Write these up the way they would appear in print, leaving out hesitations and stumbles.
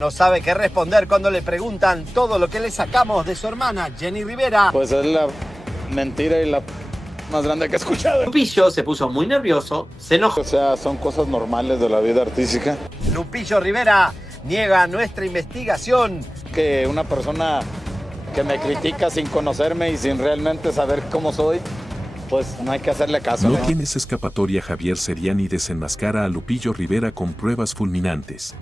No sabe qué responder cuando le preguntan todo lo que le sacamos de su hermana, Jenny Rivera. Pues es la mentira y la más grande que he escuchado. Lupillo se puso muy nervioso, se enojó. O sea, son cosas normales de la vida artística. Lupillo Rivera niega nuestra investigación. Que una persona que me critica sin conocerme y sin realmente saber cómo soy, pues no hay que hacerle caso. No tienes escapatoria. Javier Ceriani desenmascara a Lupillo Rivera con pruebas fulminantes.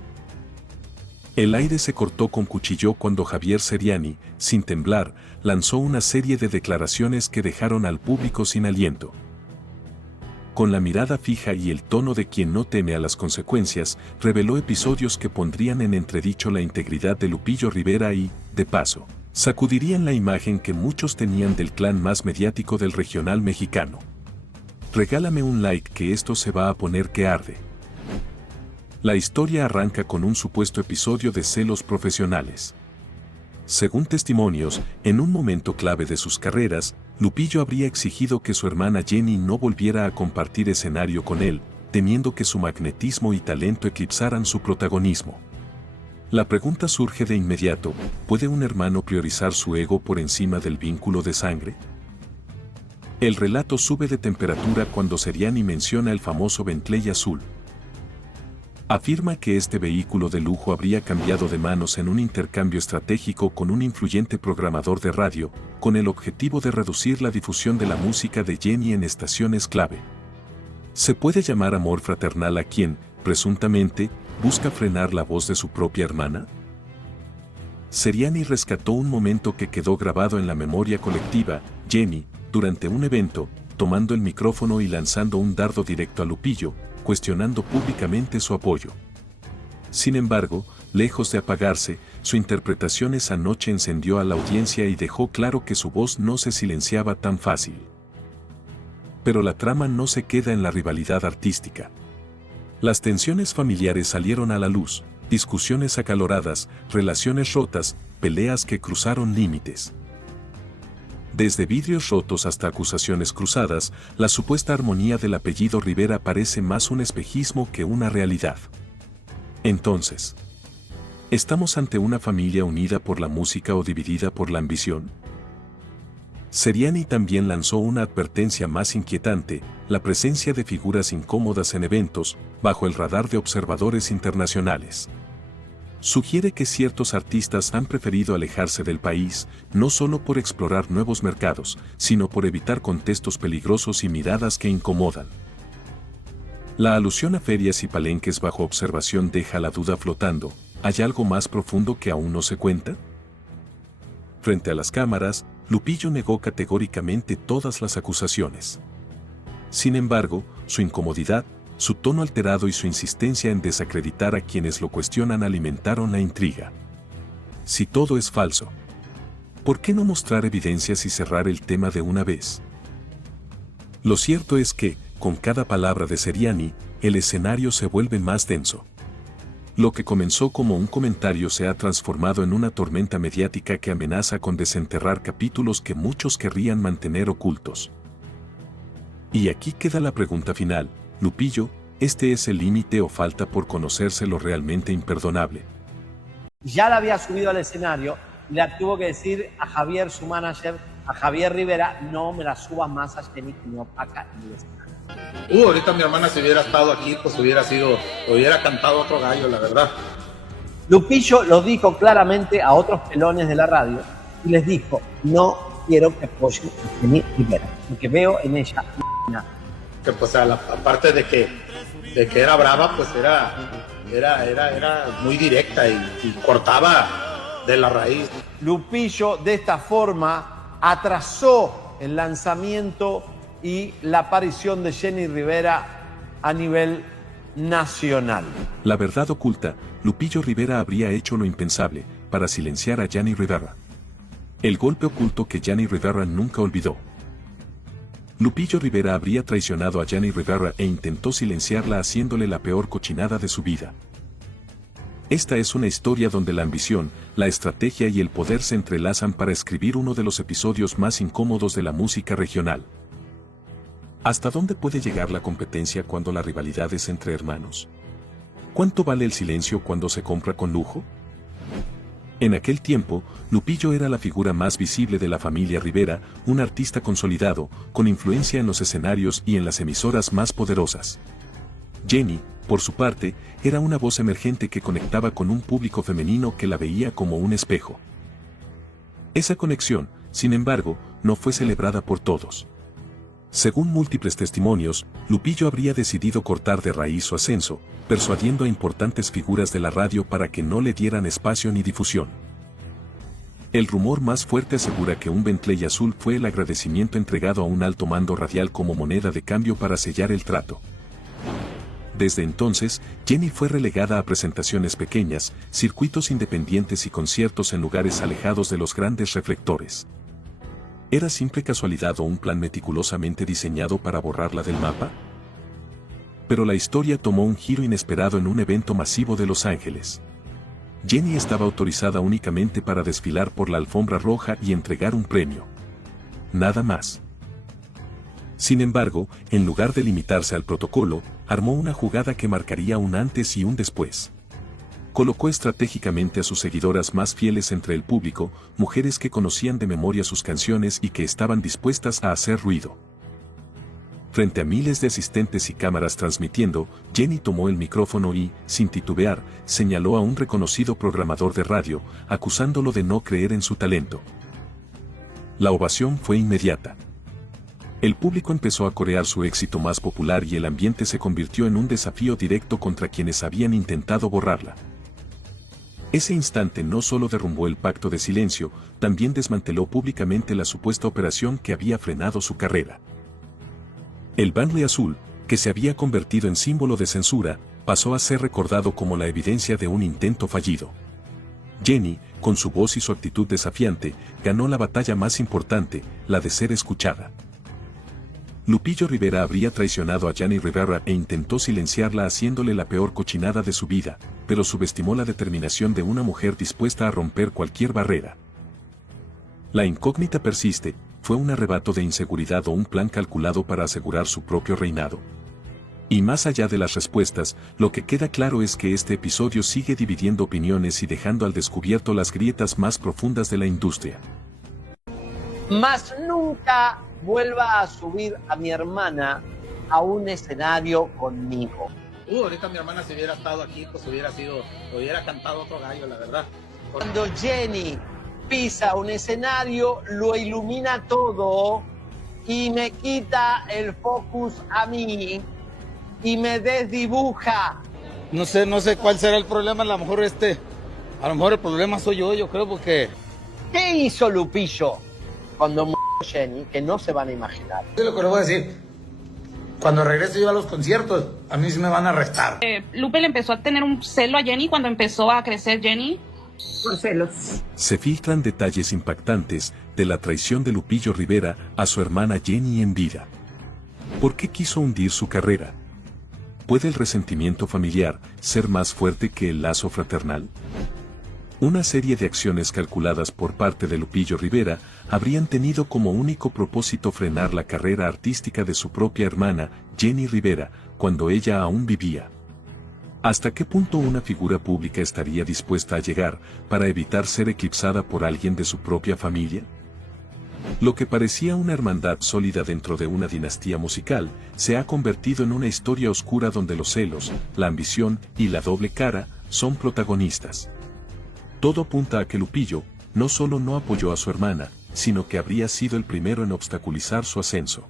El aire se cortó con cuchillo cuando Javier Ceriani, sin temblar, lanzó una serie de declaraciones que dejaron al público sin aliento. Con la mirada fija y el tono de quien no teme a las consecuencias, reveló episodios que pondrían en entredicho la integridad de Lupillo Rivera y, de paso, sacudirían la imagen que muchos tenían del clan más mediático del regional mexicano. Regálame un like que esto se va a poner que arde. La historia arranca con un supuesto episodio de celos profesionales. Según testimonios, en un momento clave de sus carreras, Lupillo habría exigido que su hermana Jenny no volviera a compartir escenario con él, temiendo que su magnetismo y talento eclipsaran su protagonismo. La pregunta surge de inmediato: ¿puede un hermano priorizar su ego por encima del vínculo de sangre? El relato sube de temperatura cuando Ceriani menciona el famoso Bentley azul. Afirma que este vehículo de lujo habría cambiado de manos en un intercambio estratégico con un influyente programador de radio, con el objetivo de reducir la difusión de la música de Jenny en estaciones clave. ¿Se puede llamar amor fraternal a quien, presuntamente, busca frenar la voz de su propia hermana? Ceriani rescató un momento que quedó grabado en la memoria colectiva: Jenny, durante un evento, tomando el micrófono y lanzando un dardo directo a Lupillo, cuestionando públicamente su apoyo. Sin embargo, lejos de apagarse, su interpretación esa noche encendió a la audiencia y dejó claro que su voz no se silenciaba tan fácil. Pero la trama no se queda en la rivalidad artística. Las tensiones familiares salieron a la luz, discusiones acaloradas, relaciones rotas, peleas que cruzaron límites. Desde vidrios rotos hasta acusaciones cruzadas, la supuesta armonía del apellido Rivera parece más un espejismo que una realidad. Entonces, ¿estamos ante una familia unida por la música o dividida por la ambición? Ceriani también lanzó una advertencia más inquietante: la presencia de figuras incómodas en eventos, bajo el radar de observadores internacionales. Sugiere que ciertos artistas han preferido alejarse del país, no solo por explorar nuevos mercados, sino por evitar contextos peligrosos y miradas que incomodan. La alusión a ferias y palenques bajo observación deja la duda flotando: ¿hay algo más profundo que aún no se cuenta? Frente a las cámaras, Lupillo negó categóricamente todas las acusaciones. Sin embargo, su incomodidad, su tono alterado y su insistencia en desacreditar a quienes lo cuestionan alimentaron la intriga. Si todo es falso, ¿por qué no mostrar evidencias y cerrar el tema de una vez? Lo cierto es que, con cada palabra de Ceriani, el escenario se vuelve más denso. Lo que comenzó como un comentario se ha transformado en una tormenta mediática que amenaza con desenterrar capítulos que muchos querrían mantener ocultos. Y aquí queda la pregunta final: Lupillo, ¿este es el límite o falta por conocerse lo realmente imperdonable? Ya la había subido al escenario, le tuvo que decir a Javier, su manager, a Javier Rivera: no me la subas más a Jenny, que me opaca en el escenario. Ahorita mi hermana, si hubiera estado aquí, pues hubiera cantado otro gallo, la verdad. Lupillo lo dijo claramente a otros pelones de la radio y les dijo: no quiero que apoyen a Jenny Rivera, porque veo en ella una. Que pues aparte de que era brava, pues era muy directa y cortaba de la raíz. Lupillo de esta forma atrasó el lanzamiento y la aparición de Jenny Rivera a nivel nacional. La verdad oculta: Lupillo Rivera habría hecho lo impensable para silenciar a Jenny Rivera. El golpe oculto que Jenny Rivera nunca olvidó. Lupillo Rivera habría traicionado a Jenny Rivera e intentó silenciarla haciéndole la peor cochinada de su vida. Esta es una historia donde la ambición, la estrategia y el poder se entrelazan para escribir uno de los episodios más incómodos de la música regional. ¿Hasta dónde puede llegar la competencia cuando la rivalidad es entre hermanos? ¿Cuánto vale el silencio cuando se compra con lujo? En aquel tiempo, Lupillo era la figura más visible de la familia Rivera, un artista consolidado, con influencia en los escenarios y en las emisoras más poderosas. Jenny, por su parte, era una voz emergente que conectaba con un público femenino que la veía como un espejo. Esa conexión, sin embargo, no fue celebrada por todos. Según múltiples testimonios, Lupillo habría decidido cortar de raíz su ascenso, persuadiendo a importantes figuras de la radio para que no le dieran espacio ni difusión. El rumor más fuerte asegura que un Bentley azul fue el agradecimiento entregado a un alto mando radial como moneda de cambio para sellar el trato. Desde entonces, Jenny fue relegada a presentaciones pequeñas, circuitos independientes y conciertos en lugares alejados de los grandes reflectores. ¿Era simple casualidad o un plan meticulosamente diseñado para borrarla del mapa? Pero la historia tomó un giro inesperado en un evento masivo de Los Ángeles. Jenny estaba autorizada únicamente para desfilar por la alfombra roja y entregar un premio. Nada más. Sin embargo, en lugar de limitarse al protocolo, armó una jugada que marcaría un antes y un después. Colocó estratégicamente a sus seguidoras más fieles entre el público, mujeres que conocían de memoria sus canciones y que estaban dispuestas a hacer ruido. Frente a miles de asistentes y cámaras transmitiendo, Jenny tomó el micrófono y, sin titubear, señaló a un reconocido programador de radio, acusándolo de no creer en su talento. La ovación fue inmediata. El público empezó a corear su éxito más popular y el ambiente se convirtió en un desafío directo contra quienes habían intentado borrarla. Ese instante no solo derrumbó el pacto de silencio, también desmanteló públicamente la supuesta operación que había frenado su carrera. El Bentley azul, que se había convertido en símbolo de censura, pasó a ser recordado como la evidencia de un intento fallido. Jenny, con su voz y su actitud desafiante, ganó la batalla más importante, la de ser escuchada. Lupillo Rivera habría traicionado a Jenny Rivera e intentó silenciarla haciéndole la peor cochinada de su vida, pero subestimó la determinación de una mujer dispuesta a romper cualquier barrera. La incógnita persiste, ¿fue un arrebato de inseguridad o un plan calculado para asegurar su propio reinado? Y más allá de las respuestas, lo que queda claro es que este episodio sigue dividiendo opiniones y dejando al descubierto las grietas más profundas de la industria. Más nunca vuelva a subir a mi hermana a un escenario conmigo. Ahorita mi hermana si hubiera estado aquí, pues hubiera cantado otro gallo, la verdad. Cuando Jenny pisa un escenario, lo ilumina todo y me quita el focus a mí y me desdibuja. No sé cuál será el problema, a lo mejor el problema soy yo creo, porque... ¿Qué hizo Lupillo cuando murió Jenny? Que no se van a imaginar. Es lo que le voy a decir. Cuando regrese yo a los conciertos, a mí sí me van a arrestar. Lupe le empezó a tener un celo a Jenny cuando empezó a crecer Jenny. Por celos. Se filtran detalles impactantes de la traición de Lupillo Rivera a su hermana Jenny en vida. ¿Por qué quiso hundir su carrera? ¿Puede el resentimiento familiar ser más fuerte que el lazo fraternal? Una serie de acciones calculadas por parte de Lupillo Rivera habrían tenido como único propósito frenar la carrera artística de su propia hermana, Jenny Rivera, cuando ella aún vivía. ¿Hasta qué punto una figura pública estaría dispuesta a llegar para evitar ser eclipsada por alguien de su propia familia? Lo que parecía una hermandad sólida dentro de una dinastía musical, se ha convertido en una historia oscura donde los celos, la ambición y la doble cara son protagonistas. Todo apunta a que Lupillo no solo no apoyó a su hermana, sino que habría sido el primero en obstaculizar su ascenso.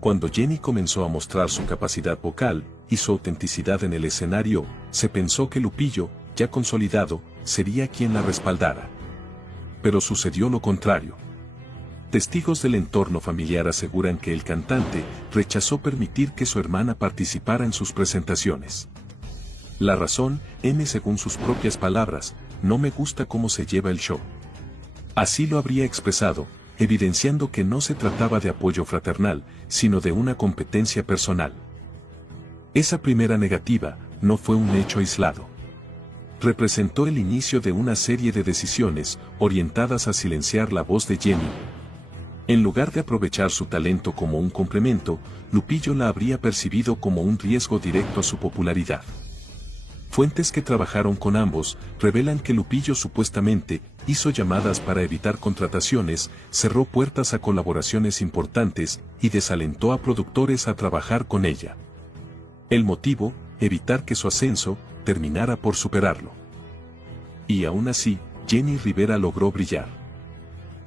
Cuando Jenny comenzó a mostrar su capacidad vocal y su autenticidad en el escenario, se pensó que Lupillo, ya consolidado, sería quien la respaldara. Pero sucedió lo contrario. Testigos del entorno familiar aseguran que el cantante rechazó permitir que su hermana participara en sus presentaciones. La razón, según sus propias palabras, no me gusta cómo se lleva el show. Así lo habría expresado, evidenciando que no se trataba de apoyo fraternal, sino de una competencia personal. Esa primera negativa no fue un hecho aislado. Representó el inicio de una serie de decisiones orientadas a silenciar la voz de Jenny. En lugar de aprovechar su talento como un complemento, Lupillo la habría percibido como un riesgo directo a su popularidad. Fuentes que trabajaron con ambos revelan que Lupillo supuestamente hizo llamadas para evitar contrataciones, cerró puertas a colaboraciones importantes y desalentó a productores a trabajar con ella. El motivo, evitar que su ascenso terminara por superarlo. Y aún así, Jenny Rivera logró brillar.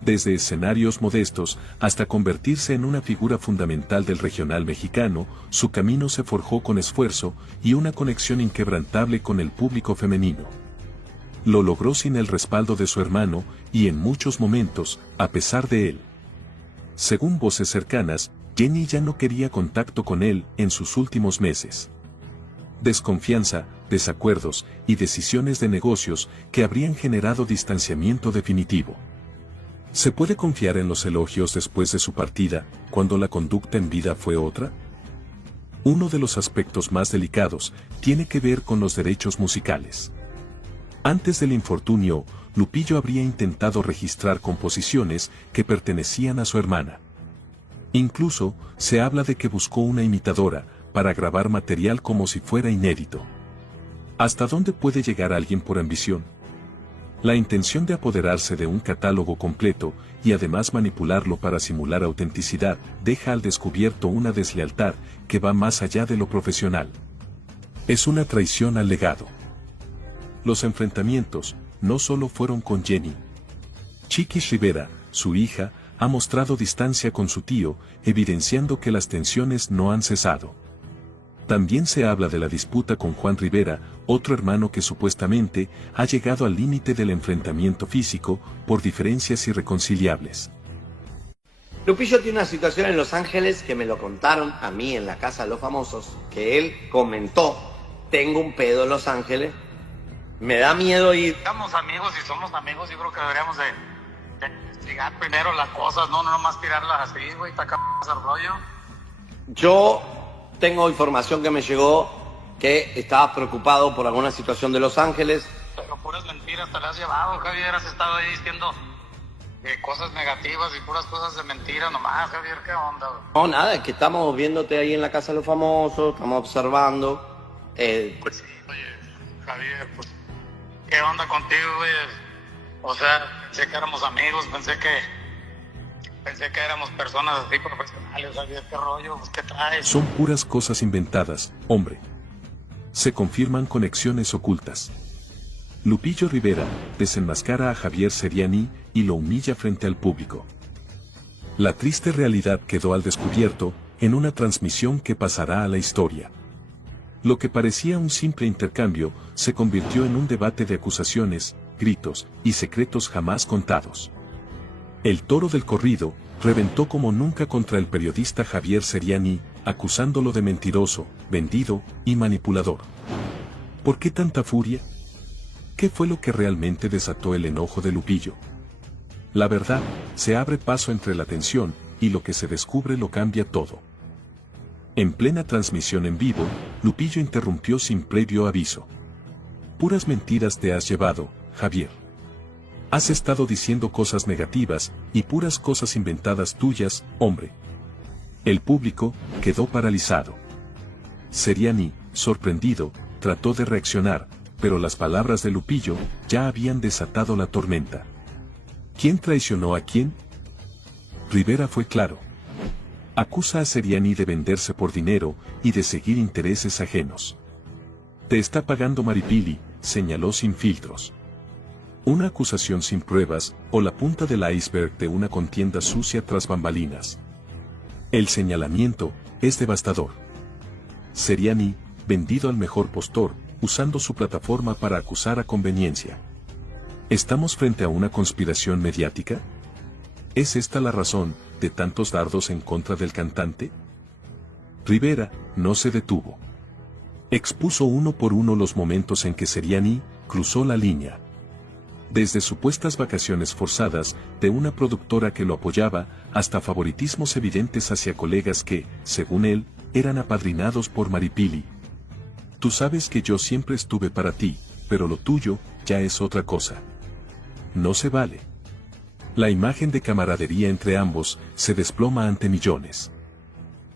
Desde escenarios modestos hasta convertirse en una figura fundamental del regional mexicano, su camino se forjó con esfuerzo y una conexión inquebrantable con el público femenino. Lo logró sin el respaldo de su hermano y en muchos momentos, a pesar de él. Según voces cercanas, Jenny ya no quería contacto con él en sus últimos meses. Desconfianza, desacuerdos y decisiones de negocios que habrían generado distanciamiento definitivo. ¿Se puede confiar en los elogios después de su partida, cuando la conducta en vida fue otra? Uno de los aspectos más delicados tiene que ver con los derechos musicales. Antes del infortunio, Lupillo habría intentado registrar composiciones que pertenecían a su hermana. Incluso, se habla de que buscó una imitadora para grabar material como si fuera inédito. ¿Hasta dónde puede llegar alguien por ambición? La intención de apoderarse de un catálogo completo y además manipularlo para simular autenticidad deja al descubierto una deslealtad que va más allá de lo profesional. Es una traición al legado. Los enfrentamientos no solo fueron con Jenny. Chiquis Rivera, su hija, ha mostrado distancia con su tío, evidenciando que las tensiones no han cesado. También se habla de la disputa con Juan Rivera, otro hermano que supuestamente ha llegado al límite del enfrentamiento físico por diferencias irreconciliables. Lupillo tiene una situación en Los Ángeles que me lo contaron a mí en la casa de los famosos, que él comentó, tengo un pedo en Los Ángeles, me da miedo ir. Somos amigos y somos amigos, yo creo que deberíamos de investigar primero las cosas, no nomás tirarlas así, güey, está acá el rollo. Yo tengo información que me llegó que estabas preocupado por alguna situación de Los Ángeles. Pero puras mentiras te las has llevado, Javier, has estado ahí diciendo cosas negativas y puras cosas de mentiras nomás, Javier, ¿qué onda? No, nada, es que estamos viéndote ahí en la casa de los famosos, estamos observando. Pues sí, oye, Javier, pues, ¿qué onda contigo, güey? O sea, pensé que éramos amigos, pensé que éramos personas así profesionales, Javier, ¿qué rollo? Pues, ¿qué traes? Son puras cosas inventadas, hombre. Se confirman conexiones ocultas. Lupillo Rivera desenmascara a Javier Ceriani y lo humilla frente al público. La triste realidad quedó al descubierto en una transmisión que pasará a la historia. Lo que parecía un simple intercambio se convirtió en un debate de acusaciones, gritos y secretos jamás contados. El toro del corrido reventó como nunca contra el periodista Javier Ceriani, acusándolo de mentiroso, vendido y manipulador. ¿Por qué tanta furia? ¿Qué fue lo que realmente desató el enojo de Lupillo? La verdad, se abre paso entre la tensión y lo que se descubre lo cambia todo. En plena transmisión en vivo, Lupillo interrumpió sin previo aviso. Puras mentiras te has llevado, Javier. Has estado diciendo cosas negativas y puras cosas inventadas tuyas, hombre. El público quedó paralizado. Ceriani, sorprendido, trató de reaccionar, pero las palabras de Lupillo ya habían desatado la tormenta. ¿Quién traicionó a quién? Rivera fue claro. Acusa a Ceriani de venderse por dinero y de seguir intereses ajenos. Te está pagando Maripili, señaló sin filtros. Una acusación sin pruebas o la punta del iceberg de una contienda sucia tras bambalinas. El señalamiento es devastador. Ceriani, vendido al mejor postor, usando su plataforma para acusar a conveniencia. ¿Estamos frente a una conspiración mediática? ¿Es esta la razón de tantos dardos en contra del cantante? Rivera no se detuvo. Expuso uno por uno los momentos en que Ceriani cruzó la línea. Desde supuestas vacaciones forzadas de una productora que lo apoyaba, hasta favoritismos evidentes hacia colegas que, según él, eran apadrinados por Maripili. Tú sabes que yo siempre estuve para ti, pero lo tuyo ya es otra cosa. No se vale. La imagen de camaradería entre ambos se desploma ante millones.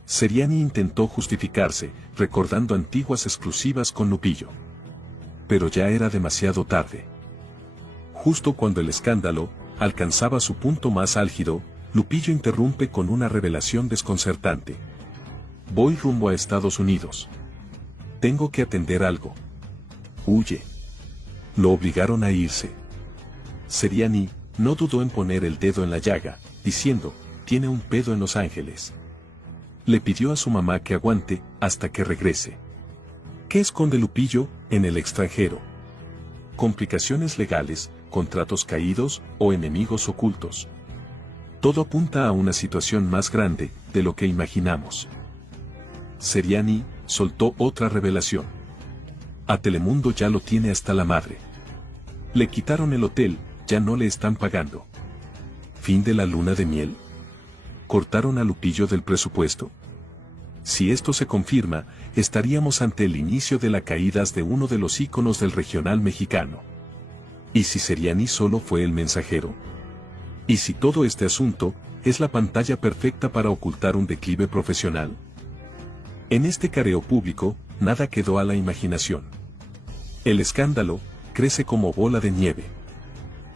Ceriani intentó justificarse, recordando antiguas exclusivas con Lupillo. pero ya era demasiado tarde. Justo cuando el escándalo alcanzaba su punto más álgido, Lupillo interrumpe con una revelación desconcertante. Voy rumbo a Estados Unidos. Tengo que atender algo. Huye. Lo obligaron a irse. Ceriani no dudó en poner el dedo en la llaga, diciendo, tiene un pedo en Los Ángeles. Le pidió a su mamá que aguante hasta que regrese. ¿Qué esconde Lupillo en el extranjero? Complicaciones legales, contratos caídos o enemigos ocultos. Todo apunta a una situación más grande de lo que imaginamos. Ceriani soltó otra revelación. A Telemundo ya lo tiene hasta la madre. Le quitaron el hotel, ya no le están pagando. ¿Fin de la luna de miel? ¿Cortaron a Lupillo del presupuesto? Si esto se confirma, estaríamos ante el inicio de la caída de uno de los íconos del regional mexicano. ¿Y si Ceriani solo fue el mensajero? ¿Y si todo este asunto es la pantalla perfecta para ocultar un declive profesional? En este careo público, nada quedó a la imaginación. El escándalo crece como bola de nieve.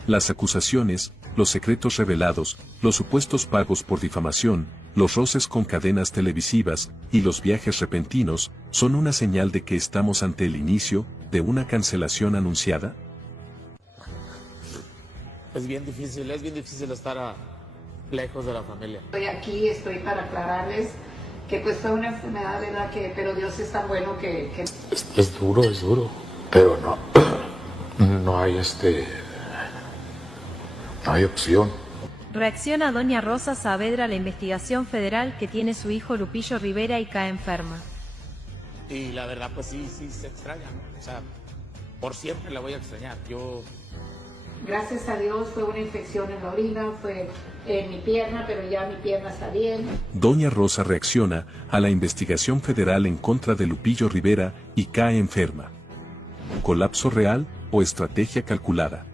Las acusaciones, los secretos revelados, los supuestos pagos por difamación, los roces con cadenas televisivas y los viajes repentinos son una señal de que estamos ante el inicio de una cancelación anunciada. Es bien difícil estar lejos de la familia. Estoy para aclararles que pues fue una enfermedad, ¿verdad? Pero Dios es tan bueno que... Es duro, pero no hay no hay opción. Reacciona doña Rosa Saavedra a la investigación federal que tiene su hijo Lupillo Rivera y cae enferma. Y la verdad pues sí se extraña, ¿no? O sea, por siempre la voy a extrañar. Gracias a Dios fue una infección en la orina, fue en mi pierna, pero ya mi pierna está bien. Doña Rosa reacciona a la investigación federal en contra de Lupillo Rivera y cae enferma. ¿Colapso real o estrategia calculada?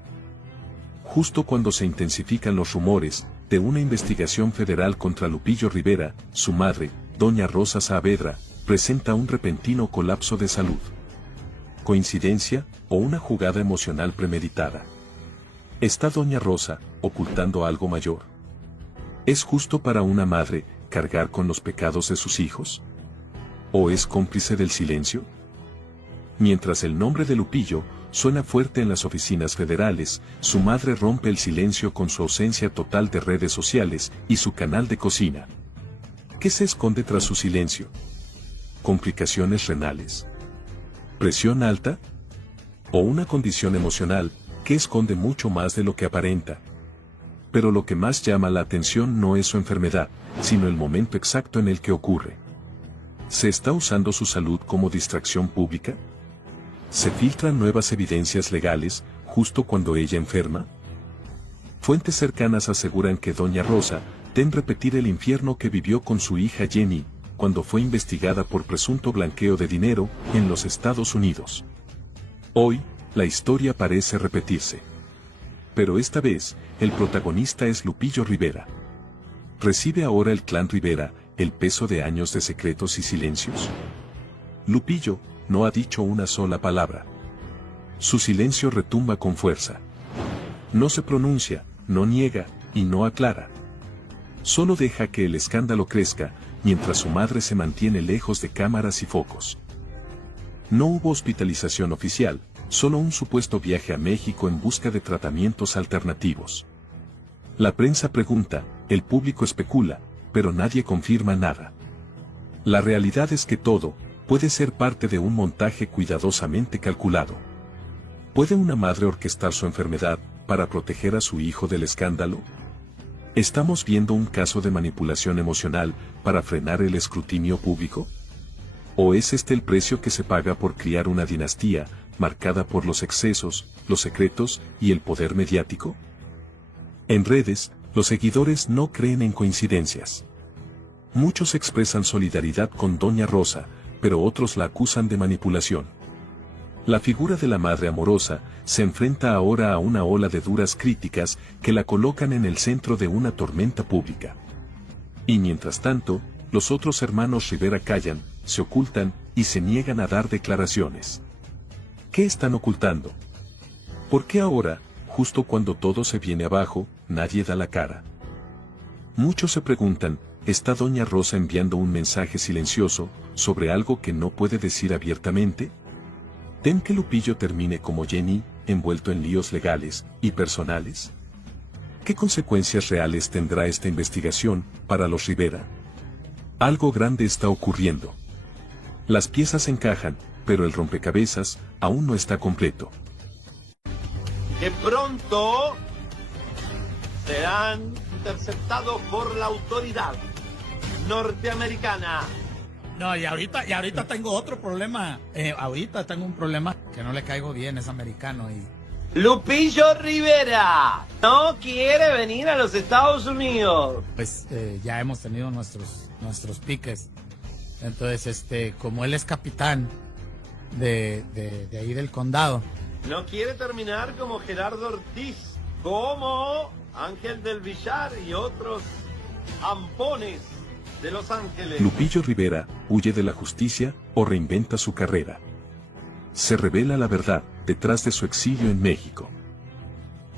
Justo cuando se intensifican los rumores de una investigación federal contra Lupillo Rivera, su madre, doña Rosa Saavedra, presenta un repentino colapso de salud. ¿Coincidencia o una jugada emocional premeditada? ¿Está doña Rosa ocultando algo mayor? ¿Es justo para una madre cargar con los pecados de sus hijos? ¿O es cómplice del silencio? Mientras el nombre de Lupillo suena fuerte en las oficinas federales, su madre rompe el silencio con su ausencia total de redes sociales y su canal de cocina. ¿Qué se esconde tras su silencio? ¿Complicaciones renales? ¿Presión alta? ¿O una condición emocional que esconde mucho más de lo que aparenta? Pero lo que más llama la atención no es su enfermedad, sino el momento exacto en el que ocurre. ¿Se está usando su salud como distracción pública? ¿Se filtran nuevas evidencias legales justo cuando ella enferma? Fuentes cercanas aseguran que doña Rosa tem repetir el infierno que vivió con su hija Jenny, cuando fue investigada por presunto blanqueo de dinero en los Estados Unidos. Hoy, la historia parece repetirse. Pero esta vez, el protagonista es Lupillo Rivera. ¿Recibe ahora el clan Rivera el peso de años de secretos y silencios? Lupillo no ha dicho una sola palabra. Su silencio retumba con fuerza. No se pronuncia, no niega y no aclara. Solo deja que el escándalo crezca, mientras su madre se mantiene lejos de cámaras y focos. No hubo hospitalización oficial, solo un supuesto viaje a México en busca de tratamientos alternativos. La prensa pregunta, el público especula, pero nadie confirma nada. La realidad es que todo puede ser parte de un montaje cuidadosamente calculado. ¿Puede una madre orquestar su enfermedad para proteger a su hijo del escándalo? ¿Estamos viendo un caso de manipulación emocional para frenar el escrutinio público? ¿O es este el precio que se paga por criar una dinastía marcada por los excesos, los secretos y el poder mediático? En redes, los seguidores no creen en coincidencias. Muchos expresan solidaridad con doña Rosa, pero otros la acusan de manipulación. La figura de la madre amorosa se enfrenta ahora a una ola de duras críticas que la colocan en el centro de una tormenta pública. Y mientras tanto, los otros hermanos Rivera callan, se ocultan y se niegan a dar declaraciones. ¿Qué están ocultando? ¿Por qué ahora, justo cuando todo se viene abajo, nadie da la cara? Muchos se preguntan, ¿está doña Rosa enviando un mensaje silencioso sobre algo que no puede decir abiertamente? ¿Tem que Lupillo termine como Jenny, envuelto en líos legales y personales? ¿Qué consecuencias reales tendrá esta investigación para los Rivera? Algo grande está ocurriendo. Las piezas encajan, pero el rompecabezas aún no está completo. Que pronto serán interceptados por la autoridad norteamericana. No, y ahorita tengo otro problema. Ahorita tengo un problema que no le caigo bien, es americano y... Lupillo Rivera no quiere venir a los Estados Unidos. Pues ya hemos tenido nuestros piques. Entonces, como él es capitán de ahí del condado. No quiere terminar como Gerardo Ortiz, como Ángel del Villar y otros ampones de Los Ángeles. Lupillo Rivera huye de la justicia o reinventa su carrera. Se revela la verdad detrás de su exilio en México.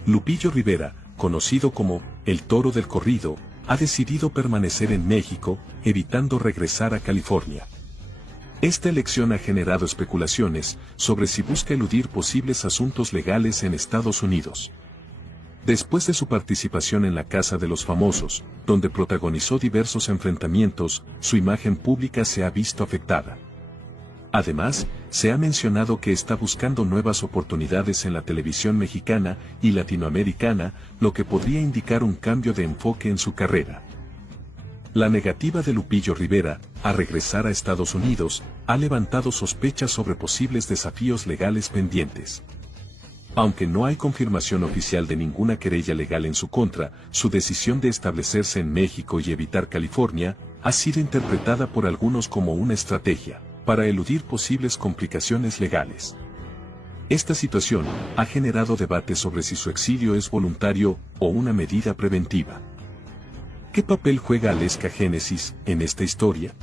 Lupillo Rivera, conocido como el Toro del Corrido, ha decidido permanecer en México, evitando regresar a California. Esta elección ha generado especulaciones sobre si busca eludir posibles asuntos legales en Estados Unidos. Después de su participación en la Casa de los Famosos, donde protagonizó diversos enfrentamientos, su imagen pública se ha visto afectada. Además, se ha mencionado que está buscando nuevas oportunidades en la televisión mexicana y latinoamericana, lo que podría indicar un cambio de enfoque en su carrera. La negativa de Lupillo Rivera a regresar a Estados Unidos ha levantado sospechas sobre posibles desafíos legales pendientes. Aunque no hay confirmación oficial de ninguna querella legal en su contra, su decisión de establecerse en México y evitar California ha sido interpretada por algunos como una estrategia para eludir posibles complicaciones legales. Esta situación ha generado debate sobre si su exilio es voluntario o una medida preventiva. ¿Qué papel juega Aleska Génesis en esta historia?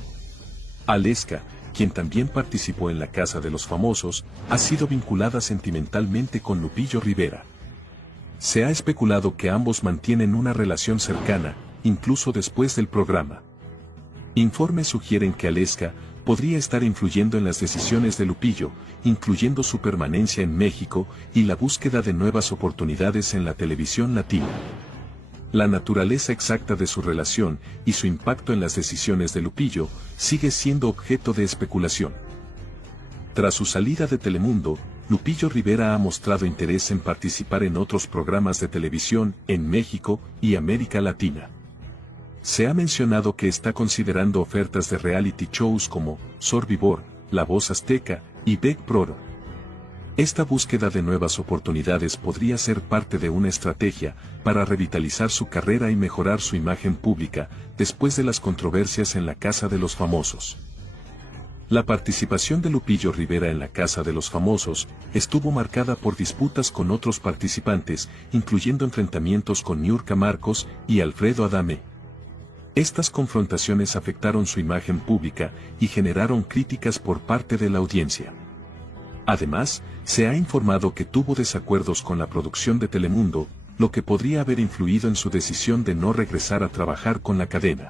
Aleska, quien también participó en la Casa de los Famosos, ha sido vinculada sentimentalmente con Lupillo Rivera. Se ha especulado que ambos mantienen una relación cercana, incluso después del programa. Informes sugieren que Aleska podría estar influyendo en las decisiones de Lupillo, incluyendo su permanencia en México y la búsqueda de nuevas oportunidades en la televisión latina. La naturaleza exacta de su relación y su impacto en las decisiones de Lupillo sigue siendo objeto de especulación. Tras su salida de Telemundo, Lupillo Rivera ha mostrado interés en participar en otros programas de televisión en México y América Latina. Se ha mencionado que está considerando ofertas de reality shows como Survivor, La Voz Azteca y Big Brother. Esta búsqueda de nuevas oportunidades podría ser parte de una estrategia para revitalizar su carrera y mejorar su imagen pública después de las controversias en la Casa de los Famosos. La participación de Lupillo Rivera en la Casa de los Famosos estuvo marcada por disputas con otros participantes, incluyendo enfrentamientos con Niurka Marcos y Alfredo Adame. Estas confrontaciones afectaron su imagen pública y generaron críticas por parte de la audiencia. Además, se ha informado que tuvo desacuerdos con la producción de Telemundo, lo que podría haber influido en su decisión de no regresar a trabajar con la cadena.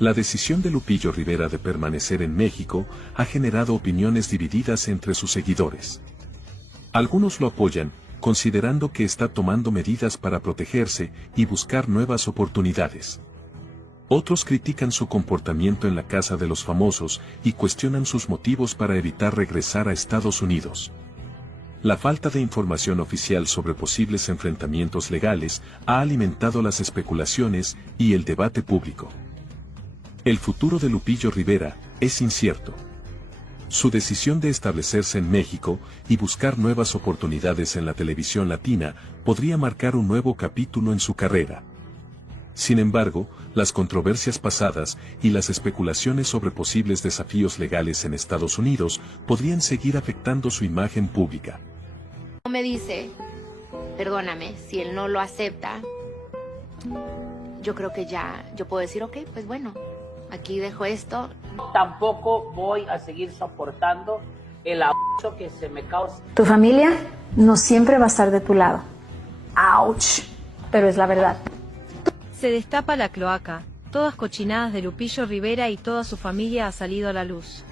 La decisión de Lupillo Rivera de permanecer en México ha generado opiniones divididas entre sus seguidores. Algunos lo apoyan, considerando que está tomando medidas para protegerse y buscar nuevas oportunidades. Otros critican su comportamiento en la Casa de los Famosos y cuestionan sus motivos para evitar regresar a Estados Unidos. La falta de información oficial sobre posibles enfrentamientos legales ha alimentado las especulaciones y el debate público. El futuro de Lupillo Rivera es incierto. Su decisión de establecerse en México y buscar nuevas oportunidades en la televisión latina podría marcar un nuevo capítulo en su carrera. Sin embargo, las controversias pasadas y las especulaciones sobre posibles desafíos legales en Estados Unidos podrían seguir afectando su imagen pública. Me dice, perdóname, si él no lo acepta, yo creo que ya, yo puedo decir, ok, pues bueno, aquí dejo esto. Tampoco voy a seguir soportando el abuso que se me causa. Tu familia no siempre va a estar de tu lado. ¡Auch! Pero es la verdad. Se destapa la cloaca, todas cochinadas de Lupillo Rivera y toda su familia ha salido a la luz.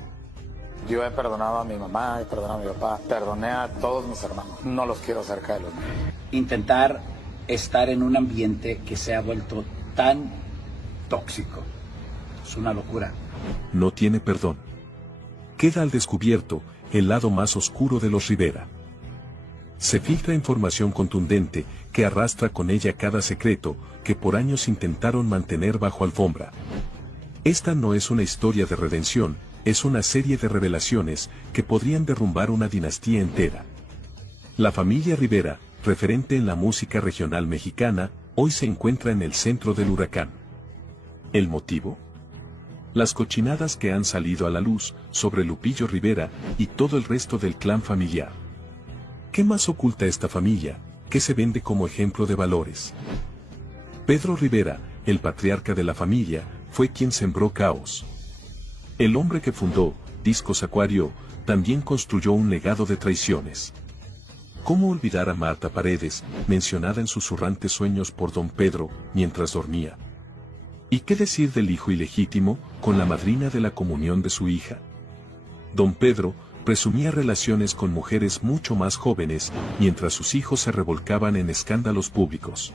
Yo he perdonado a mi mamá, he perdonado a mi papá, perdoné a todos mis hermanos. No los quiero cerca de los míos. Intentar estar en un ambiente que se ha vuelto tan tóxico es una locura. No tiene perdón. Queda al descubierto el lado más oscuro de los Rivera. Se filtra información contundente que arrastra con ella cada secreto que por años intentaron mantener bajo alfombra. Esta no es una historia de redención, es una serie de revelaciones que podrían derrumbar una dinastía entera. La familia Rivera, referente en la música regional mexicana, hoy se encuentra en el centro del huracán. ¿El motivo? Las cochinadas que han salido a la luz sobre Lupillo Rivera y todo el resto del clan familiar. ¿Qué más oculta esta familia, que se vende como ejemplo de valores? Pedro Rivera, el patriarca de la familia, fue quien sembró caos. El hombre que fundó Discos Acuario también construyó un legado de traiciones. ¿Cómo olvidar a Marta Paredes, mencionada en susurrantes sueños por don Pedro mientras dormía? ¿Y qué decir del hijo ilegítimo con la madrina de la comunión de su hija? Don Pedro presumía relaciones con mujeres mucho más jóvenes mientras sus hijos se revolcaban en escándalos públicos.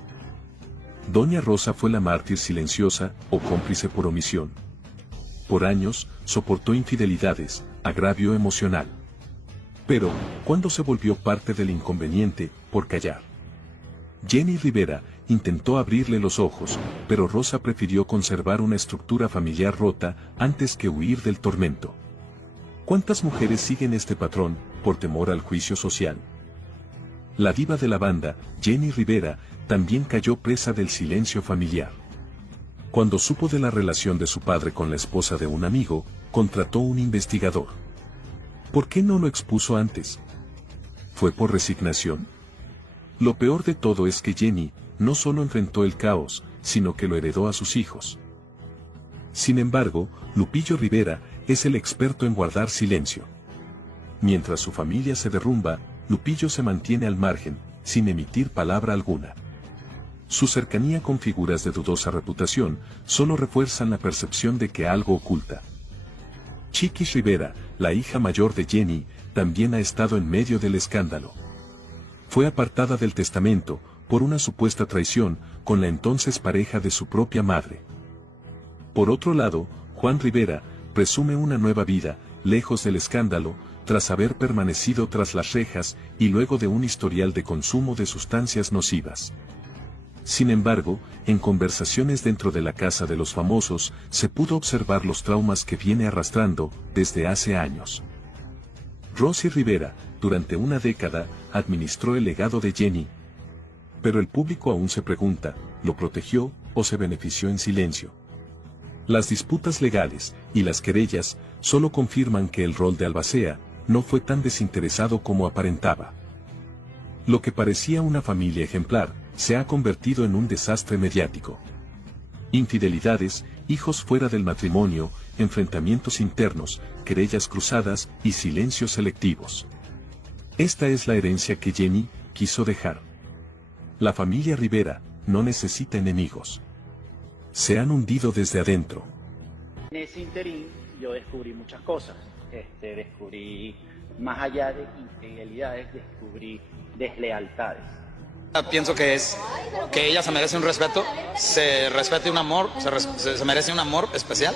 Doña Rosa fue la mártir silenciosa o cómplice por omisión. Por años soportó infidelidades, agravio emocional. Pero, ¿cuándo se volvió parte del inconveniente por callar? Jenny Rivera intentó abrirle los ojos, pero Rosa prefirió conservar una estructura familiar rota antes que huir del tormento. ¿Cuántas mujeres siguen este patrón por temor al juicio social? La diva de la banda, Jenny Rivera, también cayó presa del silencio familiar. Cuando supo de la relación de su padre con la esposa de un amigo, contrató un investigador. ¿Por qué no lo expuso antes? ¿Fue por resignación? Lo peor de todo es que Jenny no solo enfrentó el caos, sino que lo heredó a sus hijos. Sin embargo, Lupillo Rivera es el experto en guardar silencio. Mientras su familia se derrumba, Lupillo se mantiene al margen, sin emitir palabra alguna. Su cercanía con figuras de dudosa reputación solo refuerzan la percepción de que algo oculta. Chiquis Rivera, la hija mayor de Jenny, también ha estado en medio del escándalo. Fue apartada del testamento por una supuesta traición con la entonces pareja de su propia madre. Por otro lado, Juan Rivera presume una nueva vida, lejos del escándalo, tras haber permanecido tras las rejas y luego de un historial de consumo de sustancias nocivas. Sin embargo, en conversaciones dentro de la casa de los famosos, se pudo observar los traumas que viene arrastrando desde hace años. Rosy Rivera, durante una década, administró el legado de Jenny. Pero el público aún se pregunta, ¿lo protegió o se benefició en silencio? Las disputas legales y las querellas solo confirman que el rol de albacea no fue tan desinteresado como aparentaba. Lo que parecía una familia ejemplar se ha convertido en un desastre mediático. Infidelidades, hijos fuera del matrimonio, enfrentamientos internos, querellas cruzadas y silencios selectivos. Esta es la herencia que Jenny quiso dejar. La familia Rivera no necesita enemigos. Se han hundido desde adentro. En ese interín yo descubrí muchas cosas. Descubrí, más allá de infidelidades, descubrí deslealtades. Pienso que ella se merece un respeto, se respete un amor, se merece un amor especial.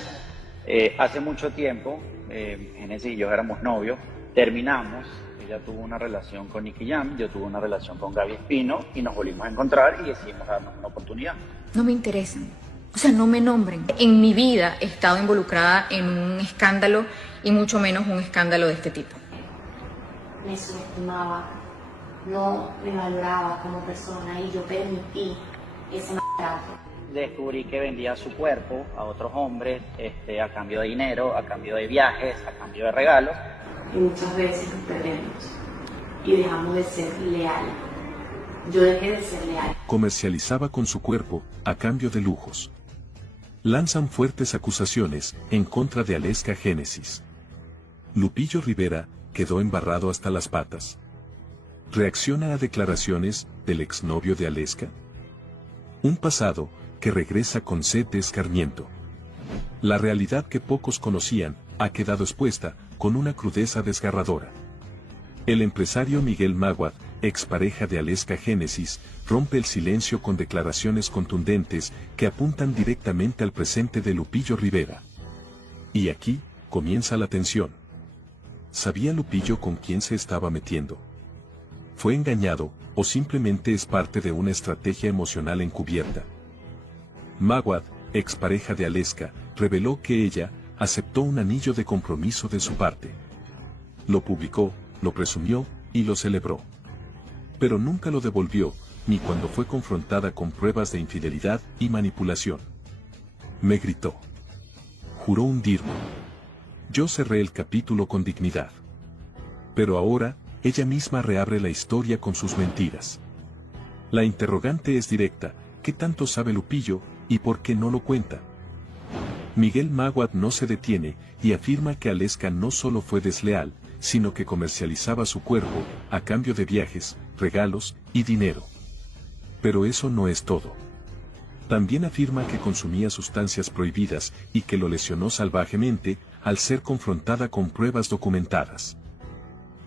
Hace mucho tiempo, Genesis y yo éramos novios, terminamos, ella tuvo una relación con Nicky Jam, yo tuve una relación con Gaby Espino y nos volvimos a encontrar y decidimos darnos una oportunidad. No me interesan, o sea, no me nombren. En mi vida he estado involucrada en un escándalo y mucho menos un escándalo de este tipo. Me subestimaba, no me valoraba como persona y yo permití ese maltrato. Descubrí que vendía su cuerpo a otros hombres a cambio de dinero, a cambio de viajes, a cambio de regalos. Y muchas veces nos perdemos y dejamos de ser leales. Yo dejé de ser leal. Comercializaba con su cuerpo a cambio de lujos. Lanzan fuertes acusaciones en contra de Aleska Génesis. Lupillo Rivera quedó embarrado hasta las patas. ¿Reacciona a declaraciones del exnovio de Aleska? Un pasado que regresa con sed de escarmiento. La realidad que pocos conocían ha quedado expuesta con una crudeza desgarradora. El empresario Miguel Maguad, expareja de Aleska Génesis, rompe el silencio con declaraciones contundentes que apuntan directamente al presente de Lupillo Rivera. Y aquí comienza la tensión. ¿Sabía Lupillo con quién se estaba metiendo? ¿Fue engañado o simplemente es parte de una estrategia emocional encubierta? Maguad, expareja de Aleska, reveló que ella aceptó un anillo de compromiso de su parte. Lo publicó, lo presumió y lo celebró. Pero nunca lo devolvió, ni cuando fue confrontada con pruebas de infidelidad y manipulación. Me gritó. Juró hundirme. Yo cerré el capítulo con dignidad. Pero ahora, ella misma reabre la historia con sus mentiras. La interrogante es directa: ¿qué tanto sabe Lupillo y por qué no lo cuenta? Miguel Maguad no se detiene y afirma que Aleska no solo fue desleal, sino que comercializaba su cuerpo a cambio de viajes, regalos y dinero. Pero eso no es todo. También afirma que consumía sustancias prohibidas y que lo lesionó salvajemente al ser confrontada con pruebas documentadas.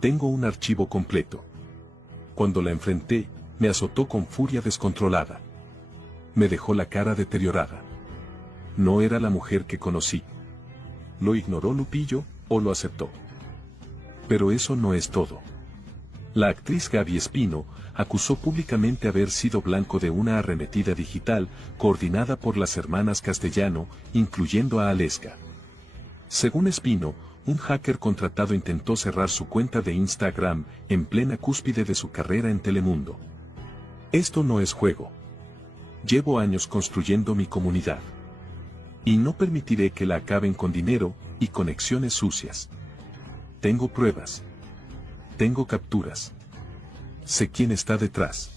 Tengo un archivo completo. Cuando la enfrenté, me azotó con furia descontrolada. Me dejó la cara deteriorada. No era la mujer que conocí. ¿Lo ignoró Lupillo o lo aceptó? Pero eso no es todo. La actriz Gaby Espino acusó públicamente haber sido blanco de una arremetida digital coordinada por las hermanas Castellano, incluyendo a Aleska. Según Espino, un hacker contratado intentó cerrar su cuenta de Instagram en plena cúspide de su carrera en Telemundo. Esto no es juego. Llevo años construyendo mi comunidad. Y no permitiré que la acaben con dinero y conexiones sucias. Tengo pruebas. Tengo capturas. Sé quién está detrás.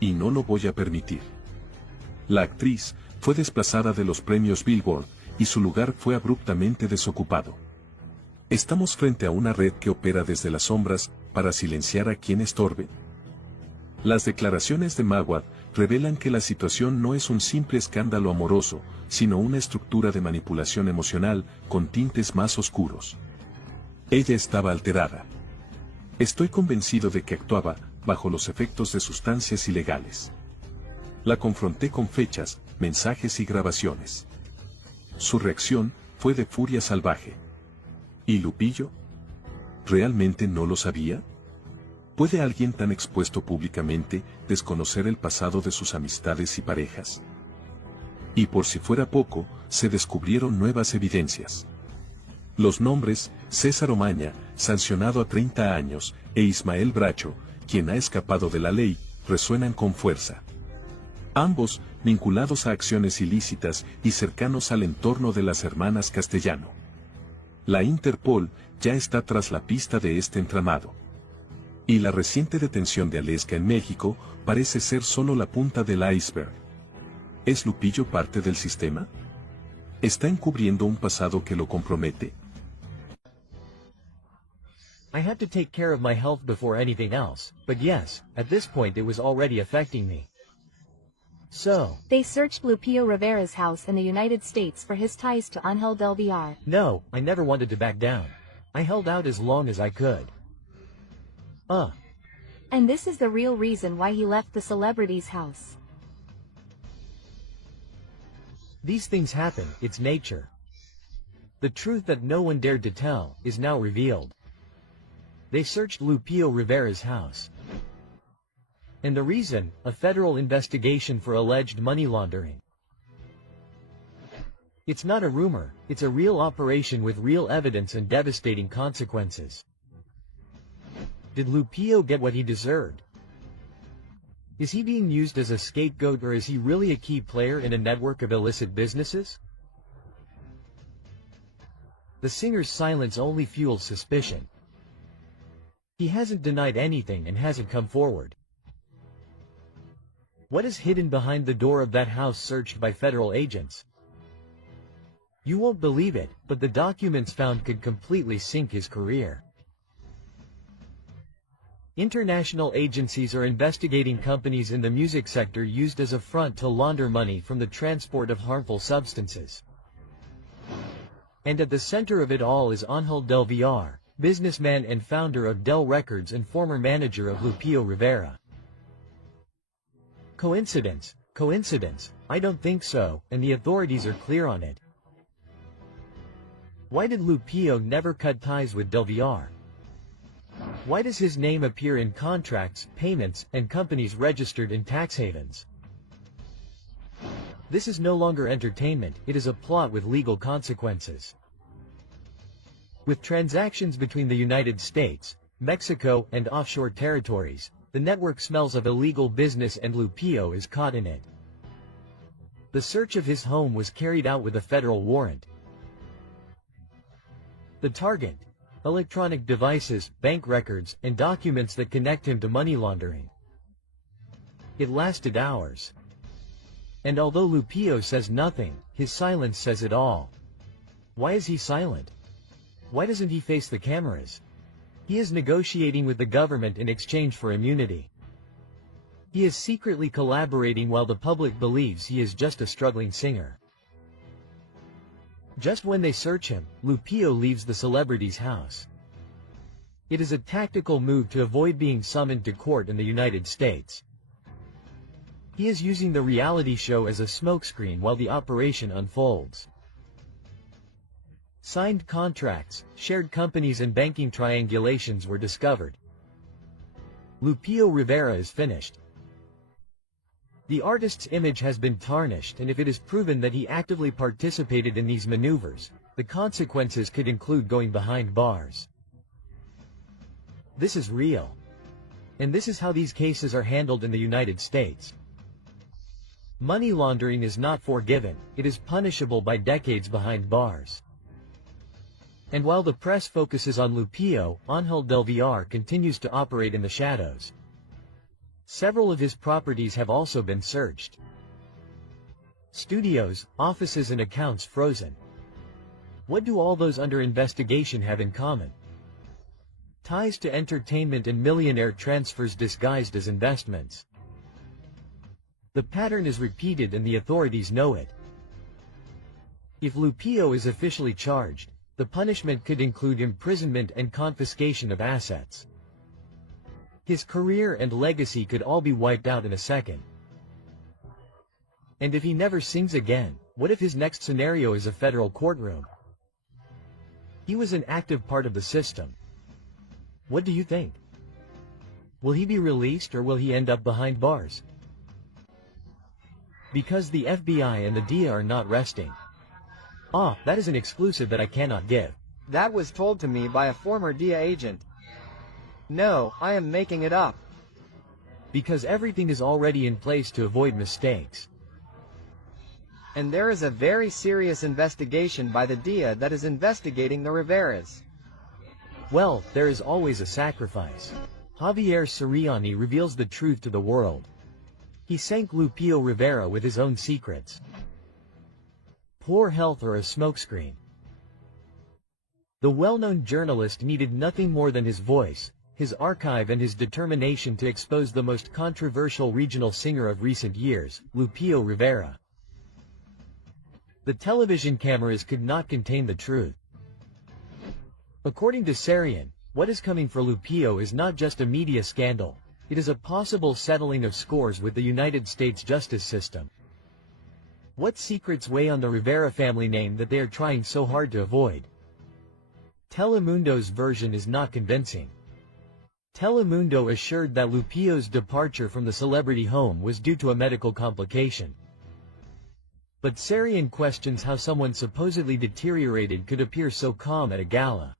Y no lo voy a permitir. La actriz fue desplazada de los premios Billboard y su lugar fue abruptamente desocupado. ¿Estamos frente a una red que opera desde las sombras para silenciar a quien estorbe? Las declaraciones de Maguad revelan que la situación no es un simple escándalo amoroso, sino una estructura de manipulación emocional con tintes más oscuros. Ella estaba alterada. Estoy convencido de que actuaba bajo los efectos de sustancias ilegales. La confronté con fechas, mensajes y grabaciones. Su reacción fue de furia salvaje. ¿Y Lupillo? ¿Realmente no lo sabía? ¿Puede alguien tan expuesto públicamente desconocer el pasado de sus amistades y parejas? Y por si fuera poco, se descubrieron nuevas evidencias. Los nombres, César Omaña, sancionado a 30 años, e Ismael Bracho, quien ha escapado de la ley, resuenan con fuerza. Ambos, vinculados a acciones ilícitas y cercanos al entorno de las hermanas Castellano. La Interpol ya está tras la pista de este entramado. Y la reciente detención de Aleska en México parece ser solo la punta del iceberg. ¿Es Lupillo parte del sistema? ¿Está encubriendo un pasado que lo compromete? I had to take care of my health before anything else, but yes, at this point it was already affecting me. So, They searched Lupillo Rivera's house in the United States for his ties to Ángel del Villar. no, I never wanted to back down. I held out as long as I could. And this is the real reason why he left the celebrity's house. These things happen, it's nature. The truth that no one dared to tell is now revealed. They searched Lupillo Rivera's house. And the reason, a federal investigation for alleged money laundering. It's not a rumor, it's a real operation with real evidence and devastating consequences. Did Lupillo get what he deserved? Is he being used as a scapegoat, or is he really a key player in a network of illicit businesses? The singer's silence only fuels suspicion. He hasn't denied anything and hasn't come forward. What is hidden behind the door of that house searched by federal agents? You won't believe it, but the documents found could completely sink his career. International agencies are investigating companies in the music sector used as a front to launder money from the transport of harmful substances. And at the center of it all is Ángel del Villar, businessman and founder of Del Records and former manager of Lupillo Rivera. Coincidence? Coincidence? I don't think so, and the authorities are clear on it. Why did Lupillo never cut ties with Del Villar? Why does his name appear in contracts, payments, and companies registered in tax havens? This is no longer entertainment, it is a plot with legal consequences. With transactions between the United States, Mexico, and offshore territories, the network smells of illegal business and Lupillo is caught in it. The search of his home was carried out with a federal warrant. The target: electronic devices, bank records, and documents that connect him to money laundering. It lasted hours. And although Lupillo says nothing, his silence says it all. Why is he silent? Why doesn't he face the cameras? He is negotiating with the government in exchange for immunity. He is secretly collaborating while the public believes he is just a struggling singer. Just when they search him, Lupillo leaves the celebrity's house. It is a tactical move to avoid being summoned to court in the United States. He is using the reality show as a smokescreen while the operation unfolds. Signed contracts, shared companies and banking triangulations were discovered. Lupillo Rivera is finished. The artist's image has been tarnished, and if it is proven that he actively participated in these maneuvers, the consequences could include going behind bars. This is real. And this is how these cases are handled in the United States. Money laundering is not forgiven, it is punishable by decades behind bars. And while the press focuses on Lupillo, Ángel del Villar continues to operate in the shadows. Several of his properties have also been searched. Studios, offices and accounts frozen. What do all those under investigation have in common? Ties to entertainment and millionaire transfers disguised as investments. The pattern is repeated and the authorities know it. If Lupillo is officially charged, the punishment could include imprisonment and confiscation of assets. His career and legacy could all be wiped out in a second. And if he never sings again, what if his next scenario is a federal courtroom? He was an active part of the system. What do you think? Will he be released or will he end up behind bars? Because the FBI and the DEA are not resting. Ah, that is an exclusive that I cannot give. That was told to me by a former DEA agent. No, I am making it up. Because everything is already in place to avoid mistakes. And there is a very serious investigation by the DEA that is investigating the Riveras. Well, there is always a sacrifice. Javier Ceriani reveals the truth to the world. He sank Lupillo Rivera with his own secrets. Poor health or a smokescreen. The well-known journalist needed nothing more than his voice, his archive and his determination to expose the most controversial regional singer of recent years, Lupillo Rivera. The television cameras could not contain the truth. According to Ceriani, what is coming for Lupillo is not just a media scandal, it is a possible settling of scores with the United States justice system. What secrets weigh on the Rivera family name that they are trying so hard to avoid? Telemundo's version is not convincing. Telemundo assured that Lupillo's departure from the celebrity home was due to a medical complication. But Ceriani questions how someone supposedly deteriorated could appear so calm at a gala.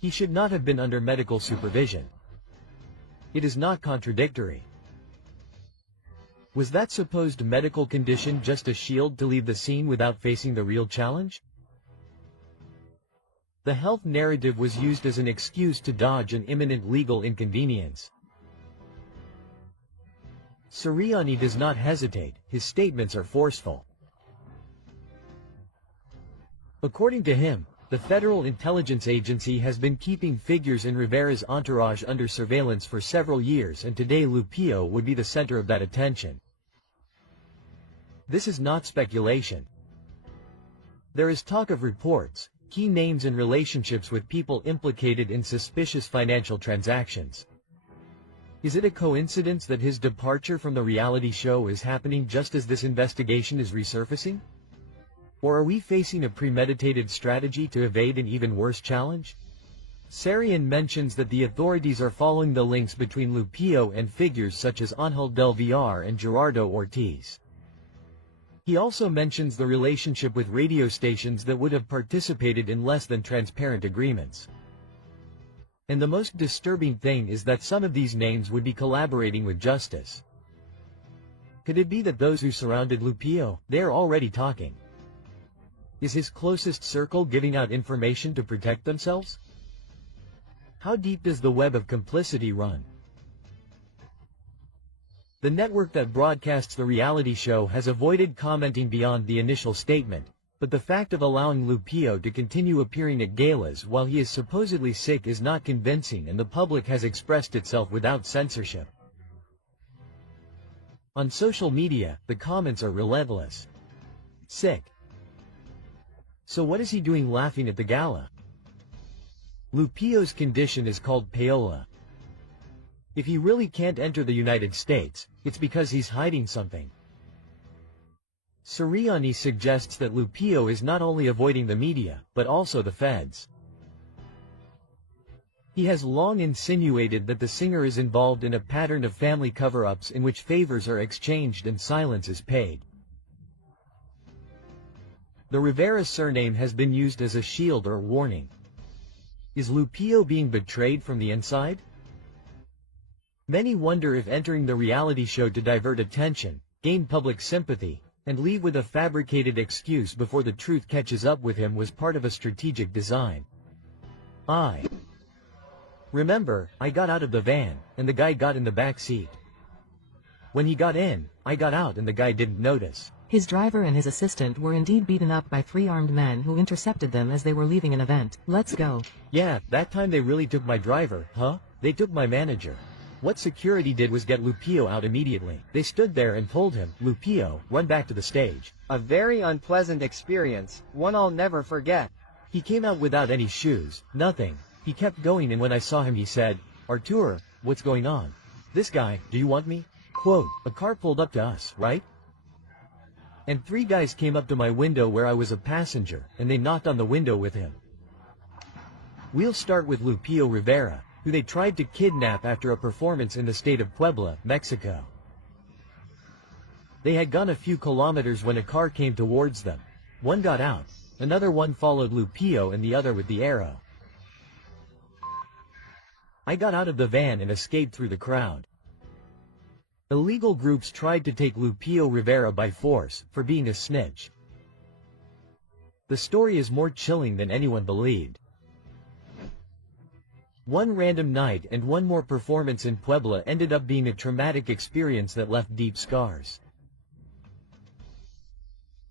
He should not have been under medical supervision. It is not contradictory. Was that supposed medical condition just a shield to leave the scene without facing the real challenge? The health narrative was used as an excuse to dodge an imminent legal inconvenience. Ceriani does not hesitate, his statements are forceful. According to him, The Federal Intelligence Agency has been keeping figures in Rivera's entourage under surveillance for several years, and today Lupillo would be the center of that attention. This is not speculation. There is talk of reports, key names and relationships with people implicated in suspicious financial transactions. Is it a coincidence that his departure from the reality show is happening just as this investigation is resurfacing? Or are we facing a premeditated strategy to evade an even worse challenge? Ceriani mentions that the authorities are following the links between Lupillo and figures such as Ángel del Villar and Gerardo Ortiz. He also mentions the relationship with radio stations that would have participated in less than transparent agreements. And the most disturbing thing is that some of these names would be collaborating with justice. Could it be that those who surrounded Lupillo, they are already talking? Is his closest circle giving out information to protect themselves? How deep does the web of complicity run? The network that broadcasts the reality show has avoided commenting beyond the initial statement, but the fact of allowing Lupillo to continue appearing at galas while he is supposedly sick is not convincing, and the public has expressed itself without censorship. On social media, the comments are relentless. Sick. So what is he doing laughing at the gala? Lupillo's condition is called payola. If he really can't enter the United States, it's because he's hiding something. Ceriani suggests that Lupillo is not only avoiding the media, but also the feds. He has long insinuated that the singer is involved in a pattern of family cover-ups in which favors are exchanged and silence is paid. The Rivera surname has been used as a shield or warning. Is Lupillo being betrayed from the inside? Many wonder if entering the reality show to divert attention, gain public sympathy, and leave with a fabricated excuse before the truth catches up with him was part of a strategic design. Remember, I got out of the van, and the guy got in the back seat. When he got in, I got out and the guy didn't notice. His driver and his assistant were indeed beaten up by 3 armed men who intercepted them as they were leaving an event. Let's go. Yeah, that time they really took my driver, huh? They took my manager. What security did was get Lupillo out immediately. They stood there and told him, Lupillo, run back to the stage. A very unpleasant experience, one I'll never forget. He came out without any shoes, nothing. He kept going, and when I saw him he said, Artur, what's going on? This guy, do you want me? Quote, a car pulled up to us, right? And 3 guys came up to my window where I was a passenger, and they knocked on the window with him. We'll start with Lupillo Rivera, who they tried to kidnap after a performance in the state of Puebla, Mexico. They had gone a few kilometers when a car came towards them. One got out, another one followed Lupillo, and the other with the arrow. I got out of the van and escaped through the crowd. Illegal groups tried to take Lupillo Rivera by force, for being a snitch. The story is more chilling than anyone believed. One random night and one more performance in Puebla ended up being a traumatic experience that left deep scars.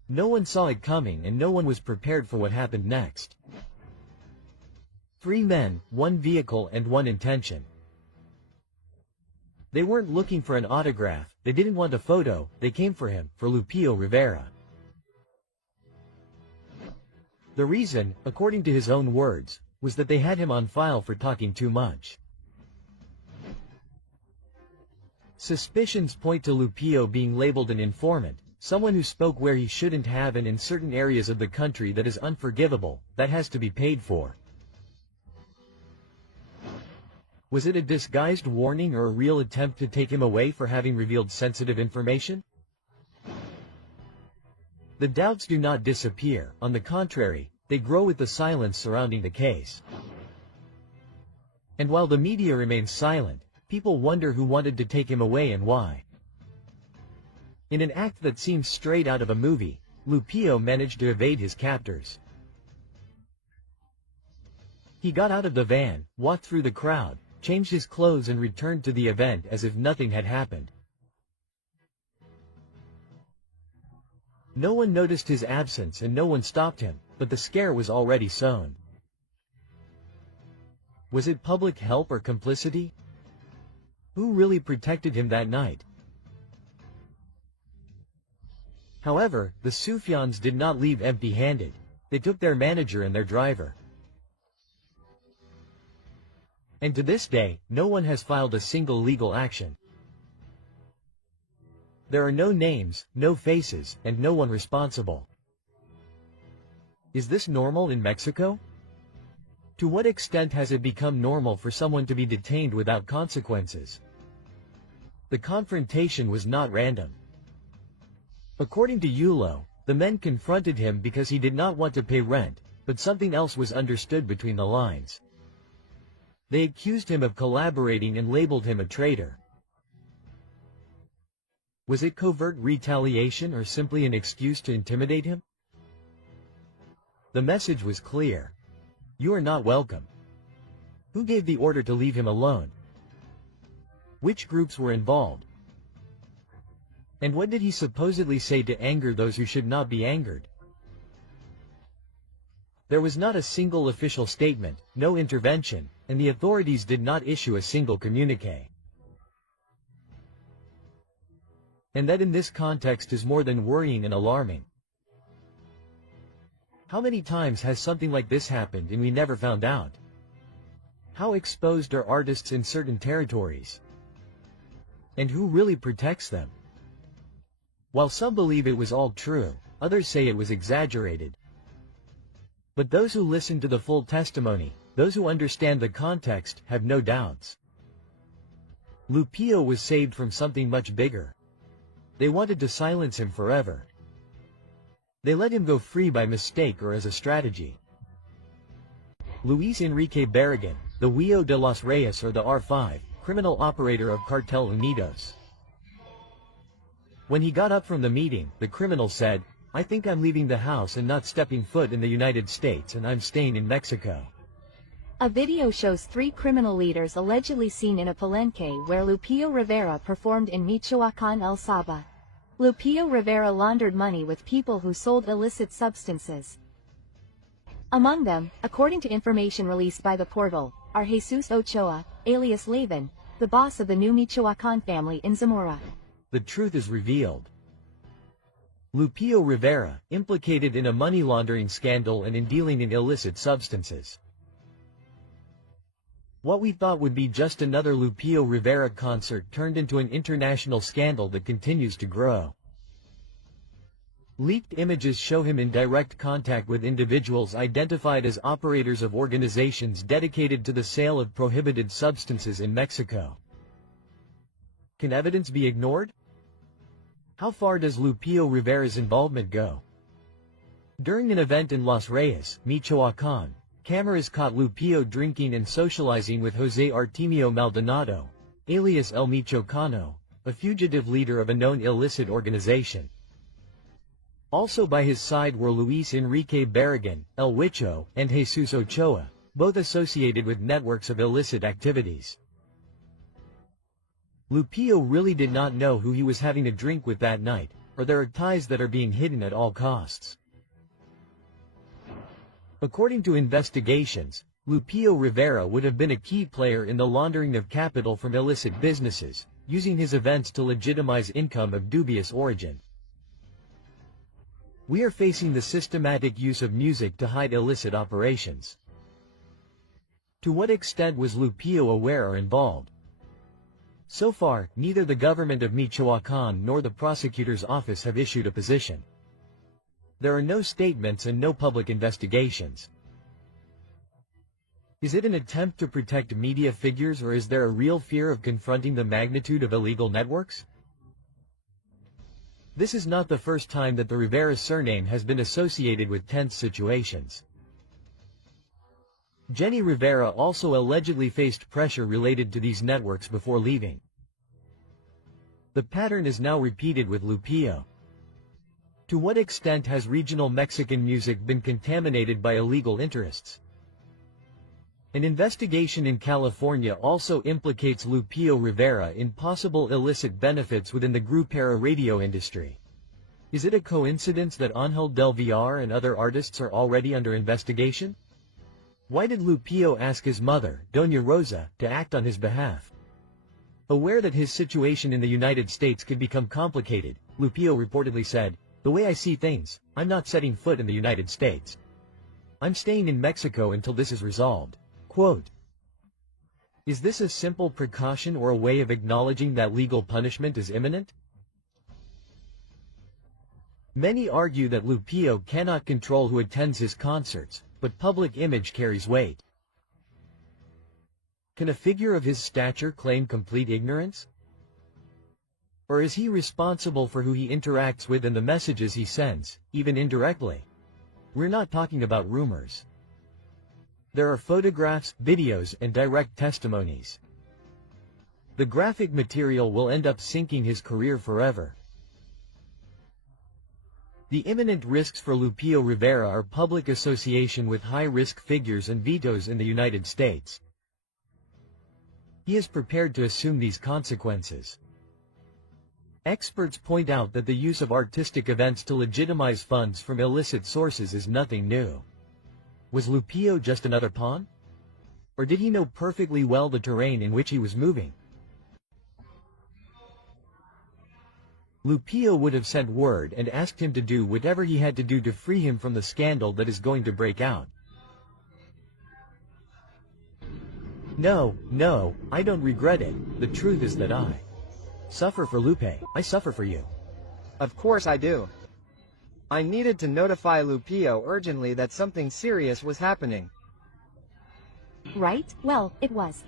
No one saw it coming, and no one was prepared for what happened next. 3 men, 1 vehicle, and 1 intention. They weren't looking for an autograph, they didn't want a photo, they came for him, for Lupillo Rivera. The reason, according to his own words, was that they had him on file for talking too much. Suspicions point to Lupillo being labeled an informant, someone who spoke where he shouldn't have and in certain areas of the country that is unforgivable, that has to be paid for. Was it a disguised warning or a real attempt to take him away for having revealed sensitive information? The doubts do not disappear, on the contrary, they grow with the silence surrounding the case. And while the media remains silent, people wonder who wanted to take him away and why. In an act that seems straight out of a movie, Lupillo managed to evade his captors. He got out of the van, walked through the crowd, changed his clothes and returned to the event as if nothing had happened. No one noticed his absence and no one stopped him, but the scare was already sown. Was it public help or complicity? Who really protected him that night? However, the Sufyans did not leave empty-handed. They took their manager and their driver. And to this day, no one has filed a single legal action. There are no names, no faces, and no one responsible. Is this normal in Mexico? To what extent has it become normal for someone to be detained without consequences? The confrontation was not random. According to Yulo, the men confronted him because he did not want to pay rent, but something else was understood between the lines. They accused him of collaborating and labeled him a traitor. Was it covert retaliation or simply an excuse to intimidate him? The message was clear. You are not welcome. Who gave the order to leave him alone? Which groups were involved? And what did he supposedly say to anger those who should not be angered? There was not a single official statement, no intervention, and the authorities did not issue a single communique. And that in this context is more than worrying and alarming. How many times has something like this happened and we never found out? How exposed are artists in certain territories? And who really protects them? While some believe it was all true, others say it was exaggerated. But those who listen to the full testimony, those who understand the context, have no doubts. Lupillo was saved from something much bigger. They wanted to silence him forever. They let him go free by mistake or as a strategy. Luis Enrique Barragan, the Huillo de los Reyes or the R5, criminal operator of Cartel Unidos. When he got up from the meeting, the criminal said, "I think I'm leaving the house and not stepping foot in the United States and I'm staying in Mexico." A video shows 3 criminal leaders allegedly seen in a palenque where Lupillo Rivera performed in Michoacán, El Saba. Lupillo Rivera laundered money with people who sold illicit substances. Among them, according to information released by the portal, are Jesus Ochoa, alias Lavan, the boss of the new Michoacán family in Zamora. The truth is revealed. Lupillo Rivera, implicated in a money laundering scandal and in dealing in illicit substances. What we thought would be just another Lupillo Rivera concert turned into an international scandal that continues to grow. Leaked images show him in direct contact with individuals identified as operators of organizations dedicated to the sale of prohibited substances in Mexico. Can evidence be ignored? How far does Lupillo Rivera's involvement go? During an event in Los Reyes, Michoacán, cameras caught Lupillo drinking and socializing with José Artemio Maldonado, alias El Michoacano, a fugitive leader of a known illicit organization. Also by his side were Luis Enrique Barragan, El Huicho, and Jesus Ochoa, both associated with networks of illicit activities. Lupillo really did not know who he was having a drink with that night, or there are ties that are being hidden at all costs. According to investigations, Lupillo Rivera would have been a key player in the laundering of capital from illicit businesses, using his events to legitimize income of dubious origin. We are facing the systematic use of music to hide illicit operations. To what extent was Lupillo aware or involved? So far, neither the government of Michoacán nor the prosecutor's office have issued a position. There are no statements and no public investigations. Is it an attempt to protect media figures or is there a real fear of confronting the magnitude of illegal networks? This is not the first time that the Rivera surname has been associated with tense situations. Jenny Rivera also allegedly faced pressure related to these networks before leaving. The pattern is now repeated with Lupillo. To what extent has regional Mexican music been contaminated by illegal interests? An investigation in California also implicates Lupillo Rivera in possible illicit benefits within the Grupera radio industry. Is it a coincidence that Ángel del Villar and other artists are already under investigation? Why did Lupillo ask his mother, Doña Rosa, to act on his behalf? Aware that his situation in the United States could become complicated, Lupillo reportedly said, "The way I see things, I'm not setting foot in the United States. I'm staying in Mexico until this is resolved." Quote, "Is this a simple precaution or a way of acknowledging that legal punishment is imminent?" Many argue that Lupillo cannot control who attends his concerts, but public image carries weight. Can a figure of his stature claim complete ignorance? Or is he responsible for who he interacts with and the messages he sends, even indirectly? We're not talking about rumors. There are photographs, videos, and direct testimonies. The graphic material will end up sinking his career forever. The imminent risks for Lupillo Rivera are public association with high-risk figures and vetoes in the United States. He is prepared to assume these consequences. Experts point out that the use of artistic events to legitimize funds from illicit sources is nothing new. Was Lupillo just another pawn? Or did he know perfectly well the terrain in which he was moving? Lupillo would have sent word and asked him to do whatever he had to do to free him from the scandal that is going to break out. No, I don't regret it. The truth is that I suffer for Lupe. I suffer for you. Of course I do. I needed to notify Lupillo urgently that something serious was happening. Right? Well, it was.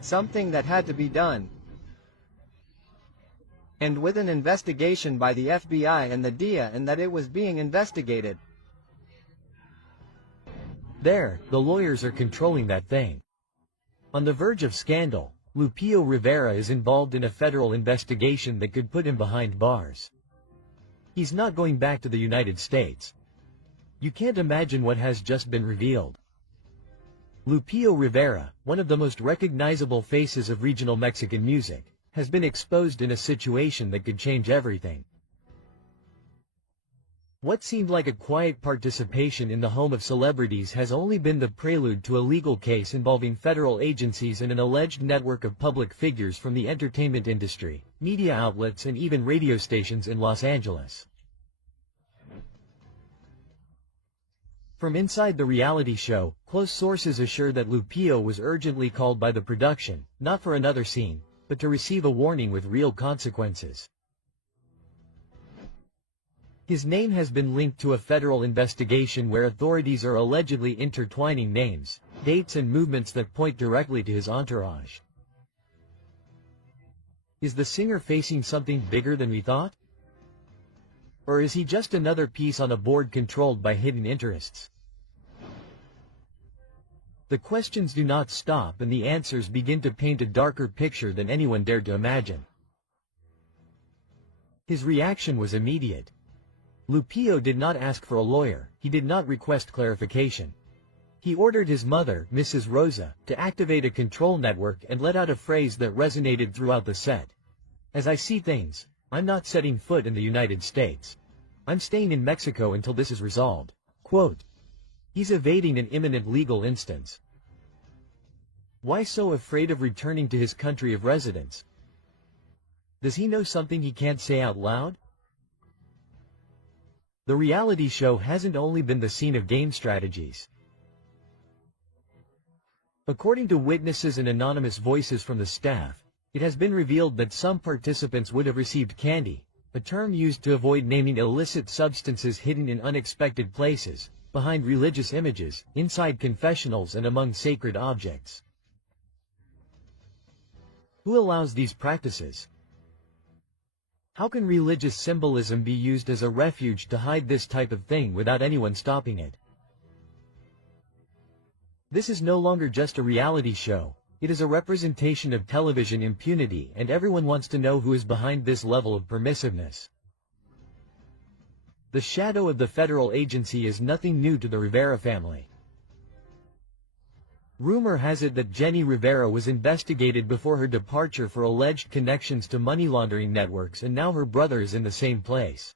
Something that had to be done. And with an investigation by the FBI and the DEA, and that it was being investigated. There, the lawyers are controlling that thing. On the verge of scandal, Lupillo Rivera is involved in a federal investigation that could put him behind bars. He's not going back to the United States. You can't imagine what has just been revealed. Lupillo Rivera, one of the most recognizable faces of regional Mexican music, has been exposed in a situation that could change everything. What seemed like a quiet participation in the home of celebrities has only been the prelude to a legal case involving federal agencies and an alleged network of public figures from the entertainment industry, media outlets, and even radio stations in Los Angeles. From inside the reality show, close sources assure that Lupillo was urgently called by the production, not for another scene, but to receive a warning with real consequences. His name has been linked to a federal investigation where authorities are allegedly intertwining names, dates, and movements that point directly to his entourage. Is the singer facing something bigger than we thought? Or is he just another piece on a board controlled by hidden interests? The questions do not stop and the answers begin to paint a darker picture than anyone dared to imagine. His reaction was immediate. Lupillo did not ask for a lawyer, he did not request clarification. He ordered his mother, Mrs. Rosa, to activate a control network and let out a phrase that resonated throughout the set. "As I see things, I'm not setting foot in the United States. I'm staying in Mexico until this is resolved." Quote, "He's evading an imminent legal instance." Why so afraid of returning to his country of residence? Does he know something he can't say out loud? The reality show hasn't only been the scene of game strategies. According to witnesses and anonymous voices from the staff, it has been revealed that some participants would have received candy, a term used to avoid naming illicit substances hidden in unexpected places, behind religious images, inside confessionals, and among sacred objects. Who allows these practices? How can religious symbolism be used as a refuge to hide this type of thing without anyone stopping it? This is no longer just a reality show, it is a representation of television impunity, and everyone wants to know who is behind this level of permissiveness. The shadow of the federal agency is nothing new to the Rivera family. Rumor has it that Jenny Rivera was investigated before her departure for alleged connections to money laundering networks, and now her brother is in the same place.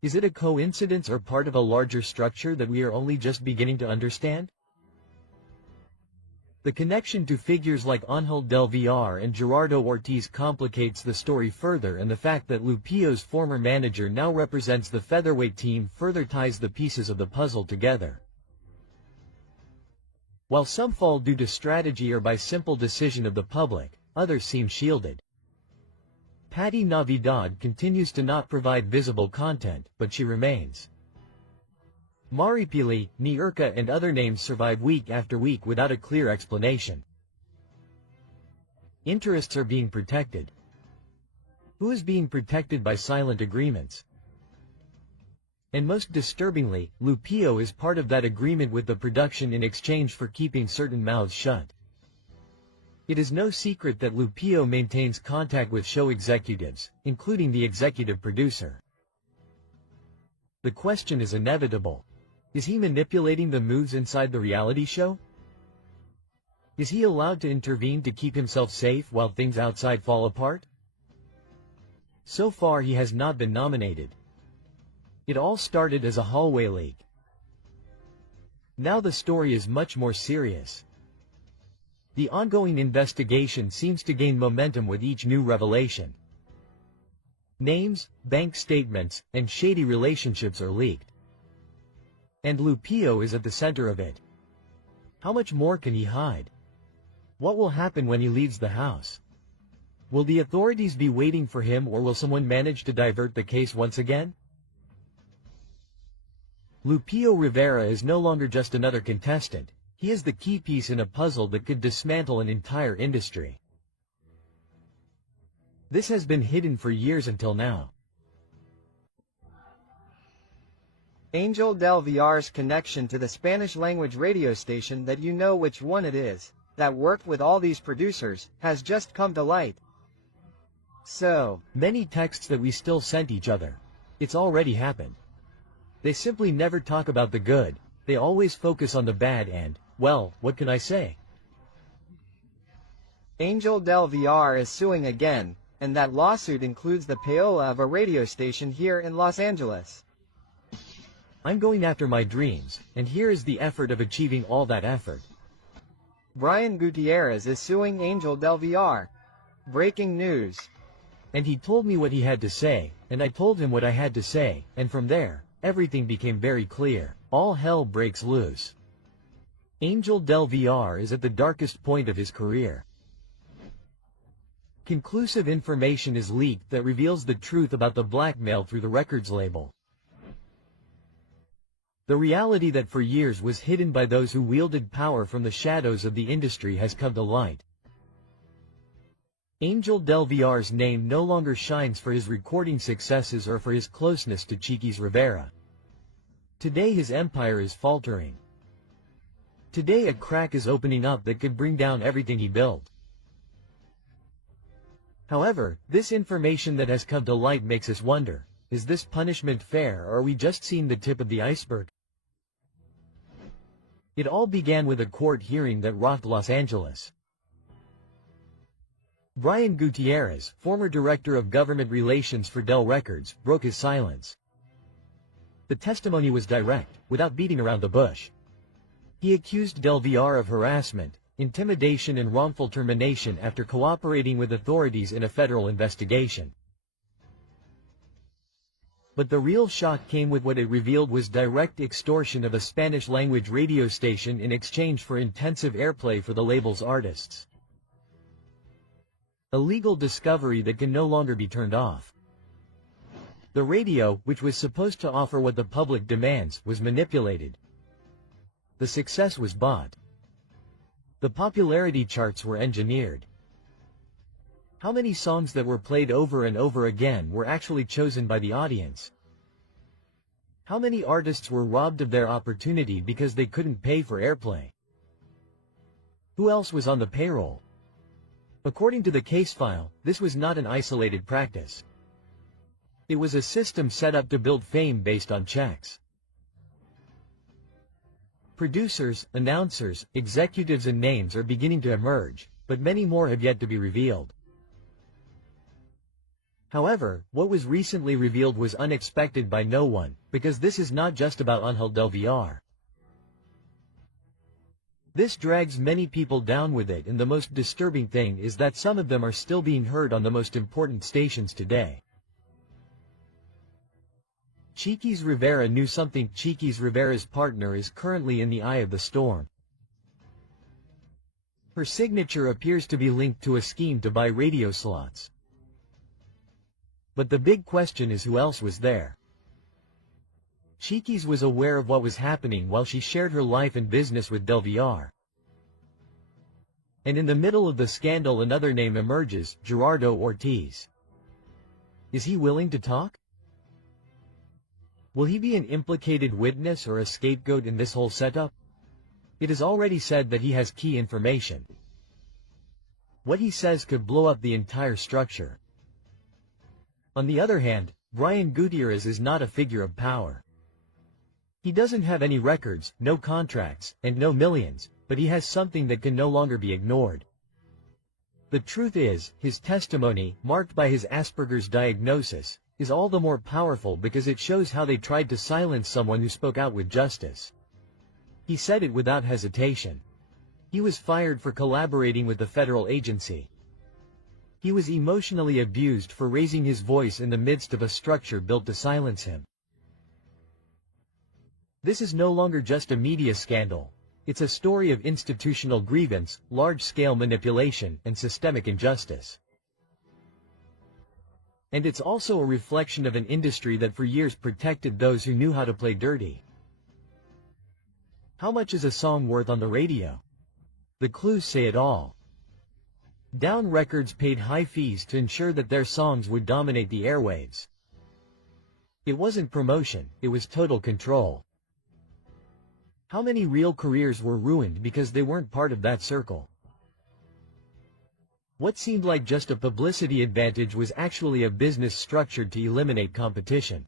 Is it a coincidence or part of a larger structure that we are only just beginning to understand? The connection to figures like Angel del Villar and Gerardo Ortiz complicates the story further, and the fact that Lupillo's former manager now represents the featherweight team further ties the pieces of the puzzle together. While some fall due to strategy or by simple decision of the public, others seem shielded. Patti Navidad continues to not provide visible content, but she remains. Maripili, Niurka and other names survive week after week without a clear explanation. Interests are being protected. Who is being protected by silent agreements? And most disturbingly, Lupillo is part of that agreement with the production in exchange for keeping certain mouths shut. It is no secret that Lupillo maintains contact with show executives, including the executive producer. The question is inevitable. Is he manipulating the moves inside the reality show? Is he allowed to intervene to keep himself safe while things outside fall apart? So far he has not been nominated. It all started as a hallway leak. Now the story is much more serious. The ongoing investigation seems to gain momentum with each new revelation. Names, bank statements, and shady relationships are leaked. And Lupillo is at the center of it. How much more can he hide? What will happen when he leaves the house? Will the authorities be waiting for him, or will someone manage to divert the case once again? Lupillo Rivera is no longer just another contestant. He is the key piece in a puzzle that could dismantle an entire industry. This has been hidden for years until now. Angel del Villar's connection to the Spanish-language radio station, that you know which one it is, that worked with all these producers, has just come to light. So, many texts that we still sent each other. It's already happened. They simply never talk about the good, they always focus on the bad and, well, what can I say? Angel del Villar is suing again, and that lawsuit includes the payola of a radio station here in Los Angeles. I'm going after my dreams, and here is the effort of achieving all that effort. Brian Gutierrez is suing Angel del Villar. Breaking news. And he told me what he had to say, and I told him what I had to say, and from there, everything became very clear. All hell breaks loose. Angel del Villar is at the darkest point of his career. Conclusive information is leaked that reveals the truth about the blackmail through the records label. The reality that for years was hidden by those who wielded power from the shadows of the industry has come to light. Angel del Villar's name no longer shines for his recording successes or for his closeness to Chiquis Rivera. Today his empire is faltering. Today a crack is opening up that could bring down everything he built. However, this information that has come to light makes us wonder, is this punishment fair, or are we just seeing the tip of the iceberg? It all began with a court hearing that rocked Los Angeles. Brian Gutierrez, former director of government relations for Del Records, broke his silence. The testimony was direct, without beating around the bush. He accused Del Villar of harassment, intimidation and wrongful termination after cooperating with authorities in a federal investigation. But the real shock came with what it revealed was direct extortion of a Spanish-language radio station in exchange for intensive airplay for the label's artists. A legal discovery that can no longer be turned off. The radio, which was supposed to offer what the public demands, was manipulated. The success was bought. The popularity charts were engineered. How many songs that were played over and over again were actually chosen by the audience? How many artists were robbed of their opportunity because they couldn't pay for airplay? Who else was on the payroll? According to the case file, this was not an isolated practice. It was a system set up to build fame based on checks. Producers, announcers, executives and names are beginning to emerge, but many more have yet to be revealed. However, what was recently revealed was unexpected by no one, because this is not just about Ángel del Villar. This drags many people down with it, and the most disturbing thing is that some of them are still being heard on the most important stations today. Chiquis Rivera knew something. Chiquis Rivera's partner is currently in the eye of the storm. Her signature appears to be linked to a scheme to buy radio slots. But the big question is, who else was there? Chiquis was aware of what was happening while she shared her life and business with Del Villar. And in the middle of the scandal another name emerges, Gerardo Ortiz. Is he willing to talk? Will he be an implicated witness or a scapegoat in this whole setup? It is already said that he has key information. What he says could blow up the entire structure. On the other hand, Brian Gutierrez is not a figure of power. He doesn't have any records, no contracts, and no millions, but he has something that can no longer be ignored. The truth is, his testimony, marked by his Asperger's diagnosis, is all the more powerful because it shows how they tried to silence someone who spoke out with justice. He said it without hesitation. He was fired for collaborating with the federal agency. He was emotionally abused for raising his voice in the midst of a structure built to silence him. This is no longer just a media scandal. It's a story of institutional grievance, large-scale manipulation, and systemic injustice. And it's also a reflection of an industry that for years protected those who knew how to play dirty. How much is a song worth on the radio? The clues say it all. Down Records paid high fees to ensure that their songs would dominate the airwaves. It wasn't promotion, it was total control. How many real careers were ruined because they weren't part of that circle? What seemed like just a publicity advantage was actually a business structured to eliminate competition.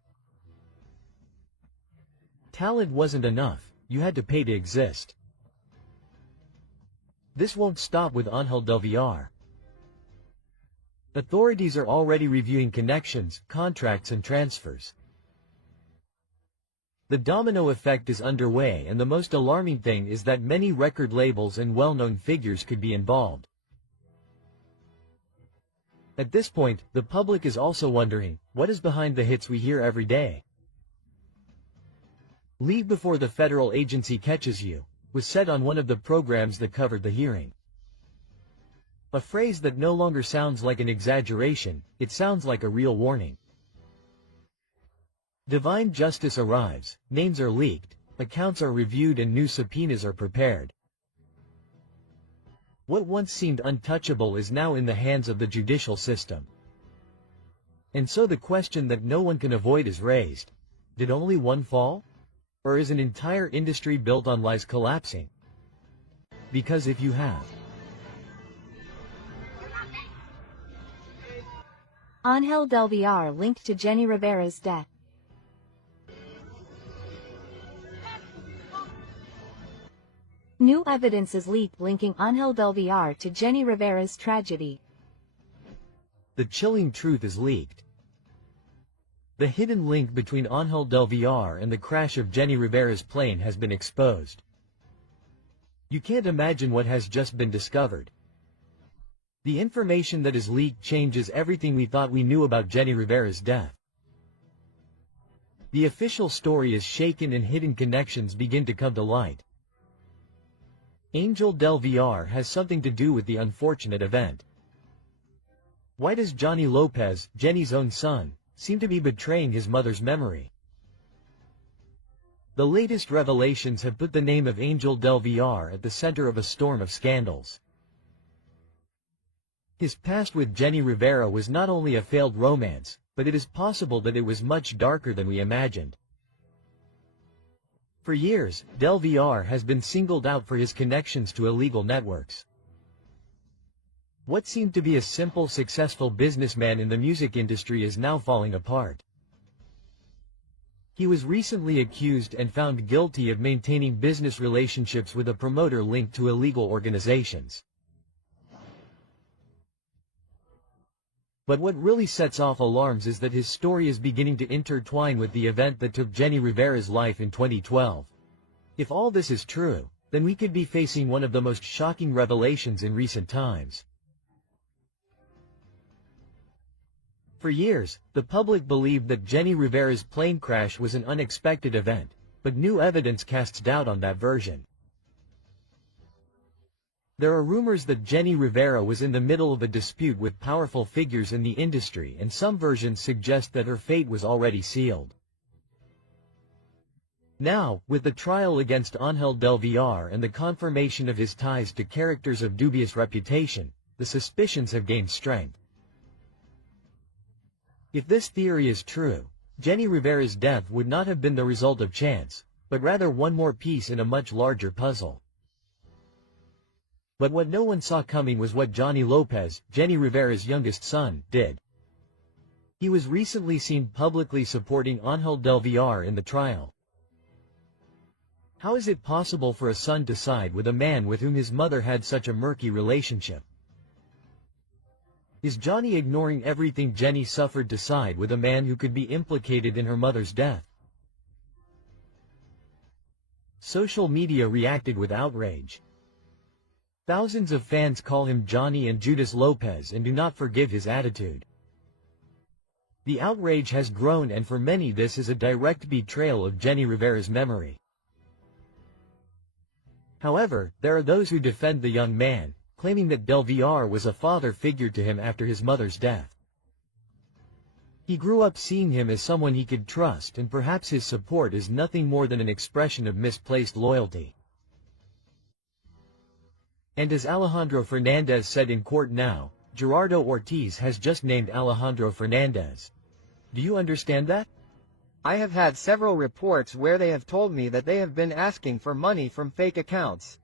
Talent wasn't enough, you had to pay to exist. This won't stop with Ángel del Villar. Authorities are already reviewing connections, contracts and transfers. The domino effect is underway, and the most alarming thing is that many record labels and well-known figures could be involved. At this point, the public is also wondering, what is behind the hits we hear every day? "Leave before the federal agency catches you," was said on one of the programs that covered the hearing. A phrase that no longer sounds like an exaggeration, it sounds like a real warning. Divine justice arrives, names are leaked, accounts are reviewed and new subpoenas are prepared. What once seemed untouchable is now in the hands of the judicial system. And so the question that no one can avoid is raised. Did only one fall? Or is an entire industry built on lies collapsing? Because if you have Ángel del Villar linked to Jenny Rivera's death. New evidence is leaked linking Ángel del Villar to Jenny Rivera's tragedy. The chilling truth is leaked. The hidden link between Ángel del Villar and the crash of Jenny Rivera's plane has been exposed. You can't imagine what has just been discovered. The information that is leaked changes everything we thought we knew about Jenny Rivera's death. The official story is shaken and hidden connections begin to come to light. Ángel del Villar has something to do with the unfortunate event. Why does Johnny Lopez, Jenny's own son, seem to be betraying his mother's memory? The latest revelations have put the name of Ángel del Villar at the center of a storm of scandals. His past with Jenny Rivera was not only a failed romance, but it is possible that it was much darker than we imagined. For years, Del Villar has been singled out for his connections to illegal networks. What seemed to be a simple, successful businessman in the music industry is now falling apart. He was recently accused and found guilty of maintaining business relationships with a promoter linked to illegal organizations. But what really sets off alarms is that his story is beginning to intertwine with the event that took Jenni Rivera's life in 2012. If all this is true, then we could be facing one of the most shocking revelations in recent times. For years, the public believed that Jenni Rivera's plane crash was an unexpected event, but new evidence casts doubt on that version. There are rumors that Jenni Rivera was in the middle of a dispute with powerful figures in the industry, and some versions suggest that her fate was already sealed. Now, with the trial against Angel del Villar and the confirmation of his ties to characters of dubious reputation, the suspicions have gained strength. If this theory is true, Jenni Rivera's death would not have been the result of chance, but rather one more piece in a much larger puzzle. But what no one saw coming was what Johnny Lopez, Jenni Rivera's youngest son, did. He was recently seen publicly supporting Angel del Villar in the trial. How is it possible for a son to side with a man with whom his mother had such a murky relationship? Is Johnny ignoring everything Jenni suffered to side with a man who could be implicated in her mother's death? Social media reacted with outrage. Thousands of fans call him Johnny and Judas Lopez and do not forgive his attitude. The outrage has grown, and for many this is a direct betrayal of Jenni Rivera's memory. However, there are those who defend the young man, claiming that Del Villar was a father figure to him after his mother's death. He grew up seeing him as someone he could trust, and perhaps his support is nothing more than an expression of misplaced loyalty. And as Alejandro Fernandez said in court now, Gerardo Ortiz has just named Alejandro Fernandez. Do you understand that? I have had several reports where they have told me that they have been asking for money from fake accounts.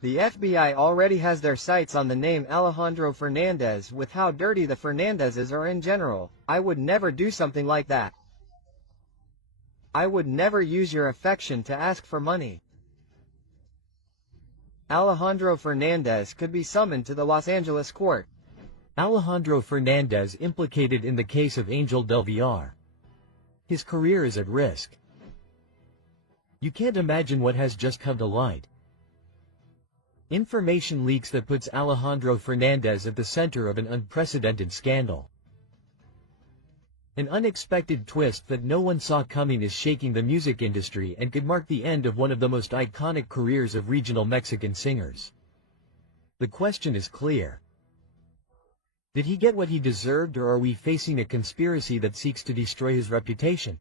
The FBI already has their sights on the name Alejandro Fernandez. With how dirty the Fernandezes are in general, I would never do something like that. I would never use your affection to ask for money. Alejandro Fernandez could be summoned to the Los Angeles court. Alejandro Fernandez implicated in the case of Angel del Villar. His career is at risk. You can't imagine what has just come to light. Information leaks that puts Alejandro Fernandez at the center of an unprecedented scandal. An unexpected twist that no one saw coming is shaking the music industry and could mark the end of one of the most iconic careers of regional Mexican singers. The question is clear. Did he get what he deserved, or are we facing a conspiracy that seeks to destroy his reputation?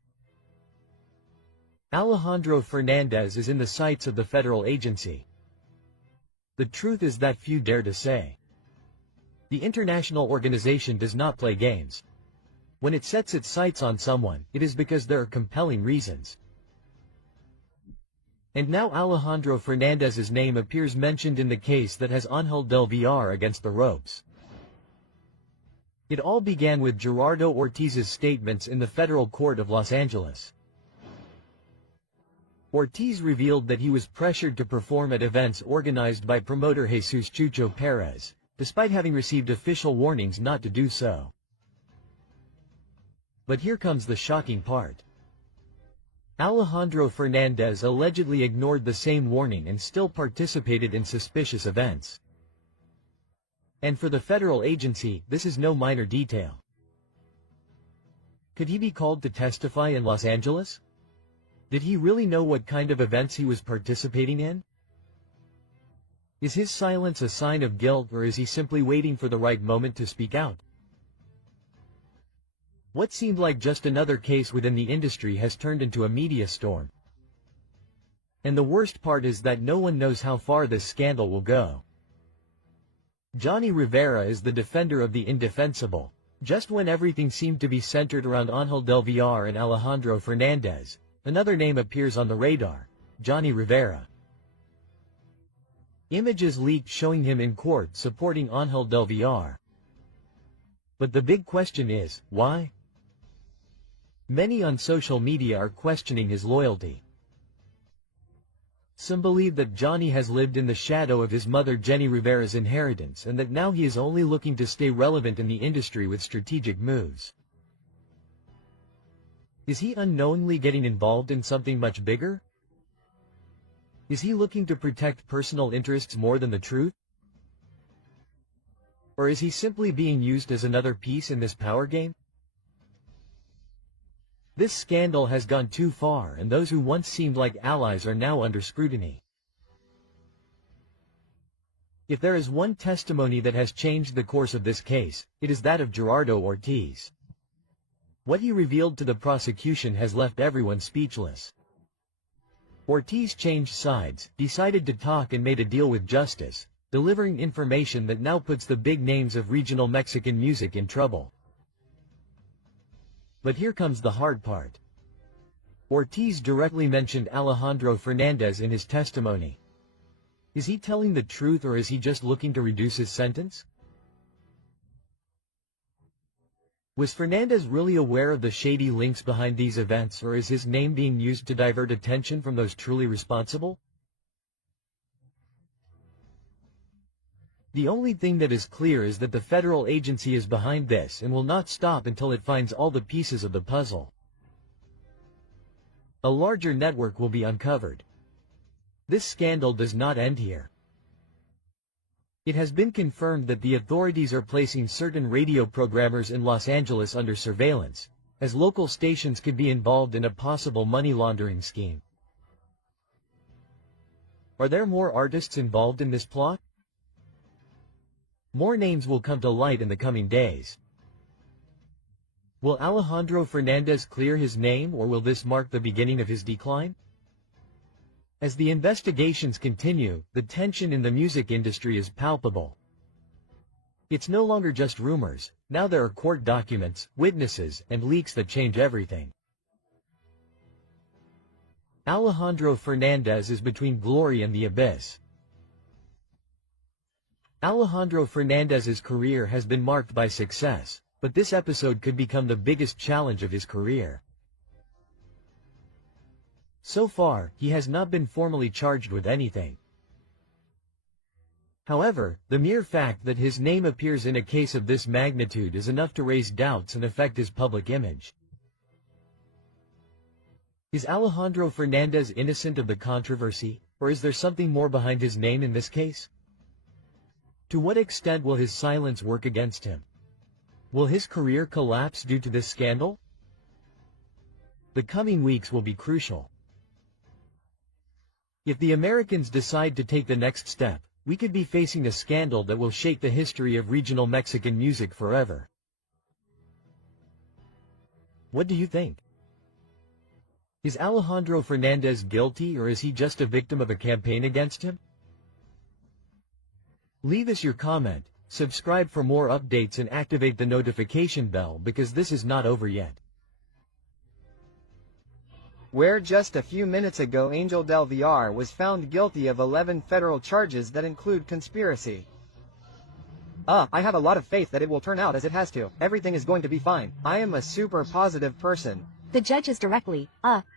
Alejandro Fernandez is in the sights of the federal agency. The truth is that few dare to say. The international organization does not play games. When it sets its sights on someone, it is because there are compelling reasons. And now Alejandro Fernandez's name appears mentioned in the case that has Angel del Villar against the ropes. It all began with Gerardo Ortiz's statements in the federal court of Los Angeles. Ortiz revealed that he was pressured to perform at events organized by promoter Jesus Chucho Perez, despite having received official warnings not to do so. But here comes the shocking part. Alejandro Fernandez allegedly ignored the same warning and still participated in suspicious events. And for the federal agency, this is no minor detail. Could he be called to testify in Los Angeles? Did he really know what kind of events he was participating in? Is his silence a sign of guilt, or is he simply waiting for the right moment to speak out? What seemed like just another case within the industry has turned into a media storm. And the worst part is that no one knows how far this scandal will go. Johnny Rivera is the defender of the indefensible. Just when everything seemed to be centered around Angel del Villar and Alejandro Fernandez, another name appears on the radar: Johnny Rivera. Images leaked showing him in court supporting Angel del Villar. But the big question is, why? Many on social media are questioning his loyalty. Some believe that Johnny has lived in the shadow of his mother Jenny Rivera's inheritance and that now he is only looking to stay relevant in the industry with strategic moves. Is he unknowingly getting involved in something much bigger? Is he looking to protect personal interests more than the truth? Or is he simply being used as another piece in this power game? This scandal has gone too far, and those who once seemed like allies are now under scrutiny. If there is one testimony that has changed the course of this case, it is that of Gerardo Ortiz. What he revealed to the prosecution has left everyone speechless. Ortiz changed sides, decided to talk and made a deal with justice, delivering information that now puts the big names of regional Mexican music in trouble. But here comes the hard part. Ortiz directly mentioned Alejandro Fernandez in his testimony. Is he telling the truth or is he just looking to reduce his sentence? Was Fernandez really aware of the shady links behind these events, or is his name being used to divert attention from those truly responsible? The only thing that is clear is that the federal agency is behind this and will not stop until it finds all the pieces of the puzzle. A larger network will be uncovered. This scandal does not end here. It has been confirmed that the authorities are placing certain radio programmers in Los Angeles under surveillance, as local stations could be involved in a possible money laundering scheme. Are there more artists involved in this plot? More names will come to light in the coming days. Will Alejandro Fernandez clear his name, or will this mark the beginning of his decline? As the investigations continue, the tension in the music industry is palpable. It's no longer just rumors, now there are court documents, witnesses, and leaks that change everything. Alejandro Fernandez is between glory and the abyss. Alejandro Fernandez's career has been marked by success, but this episode could become the biggest challenge of his career. So far, he has not been formally charged with anything. However, the mere fact that his name appears in a case of this magnitude is enough to raise doubts and affect his public image. Is Alejandro Fernandez innocent of the controversy, or is there something more behind his name in this case? To what extent will his silence work against him? Will his career collapse due to this scandal? The coming weeks will be crucial. If the Americans decide to take the next step, we could be facing a scandal that will shake the history of regional Mexican music forever. What do you think? Is Alejandro Fernandez guilty, or is he just a victim of a campaign against him? Leave us your comment, subscribe for more updates and activate the notification bell because this is not over yet. Where just a few minutes ago Angel Del Villar was found guilty of 11 federal charges that include conspiracy. I have a lot of faith that it will turn out as it has to. Everything is going to be fine. I am a super positive person. The judge is directly,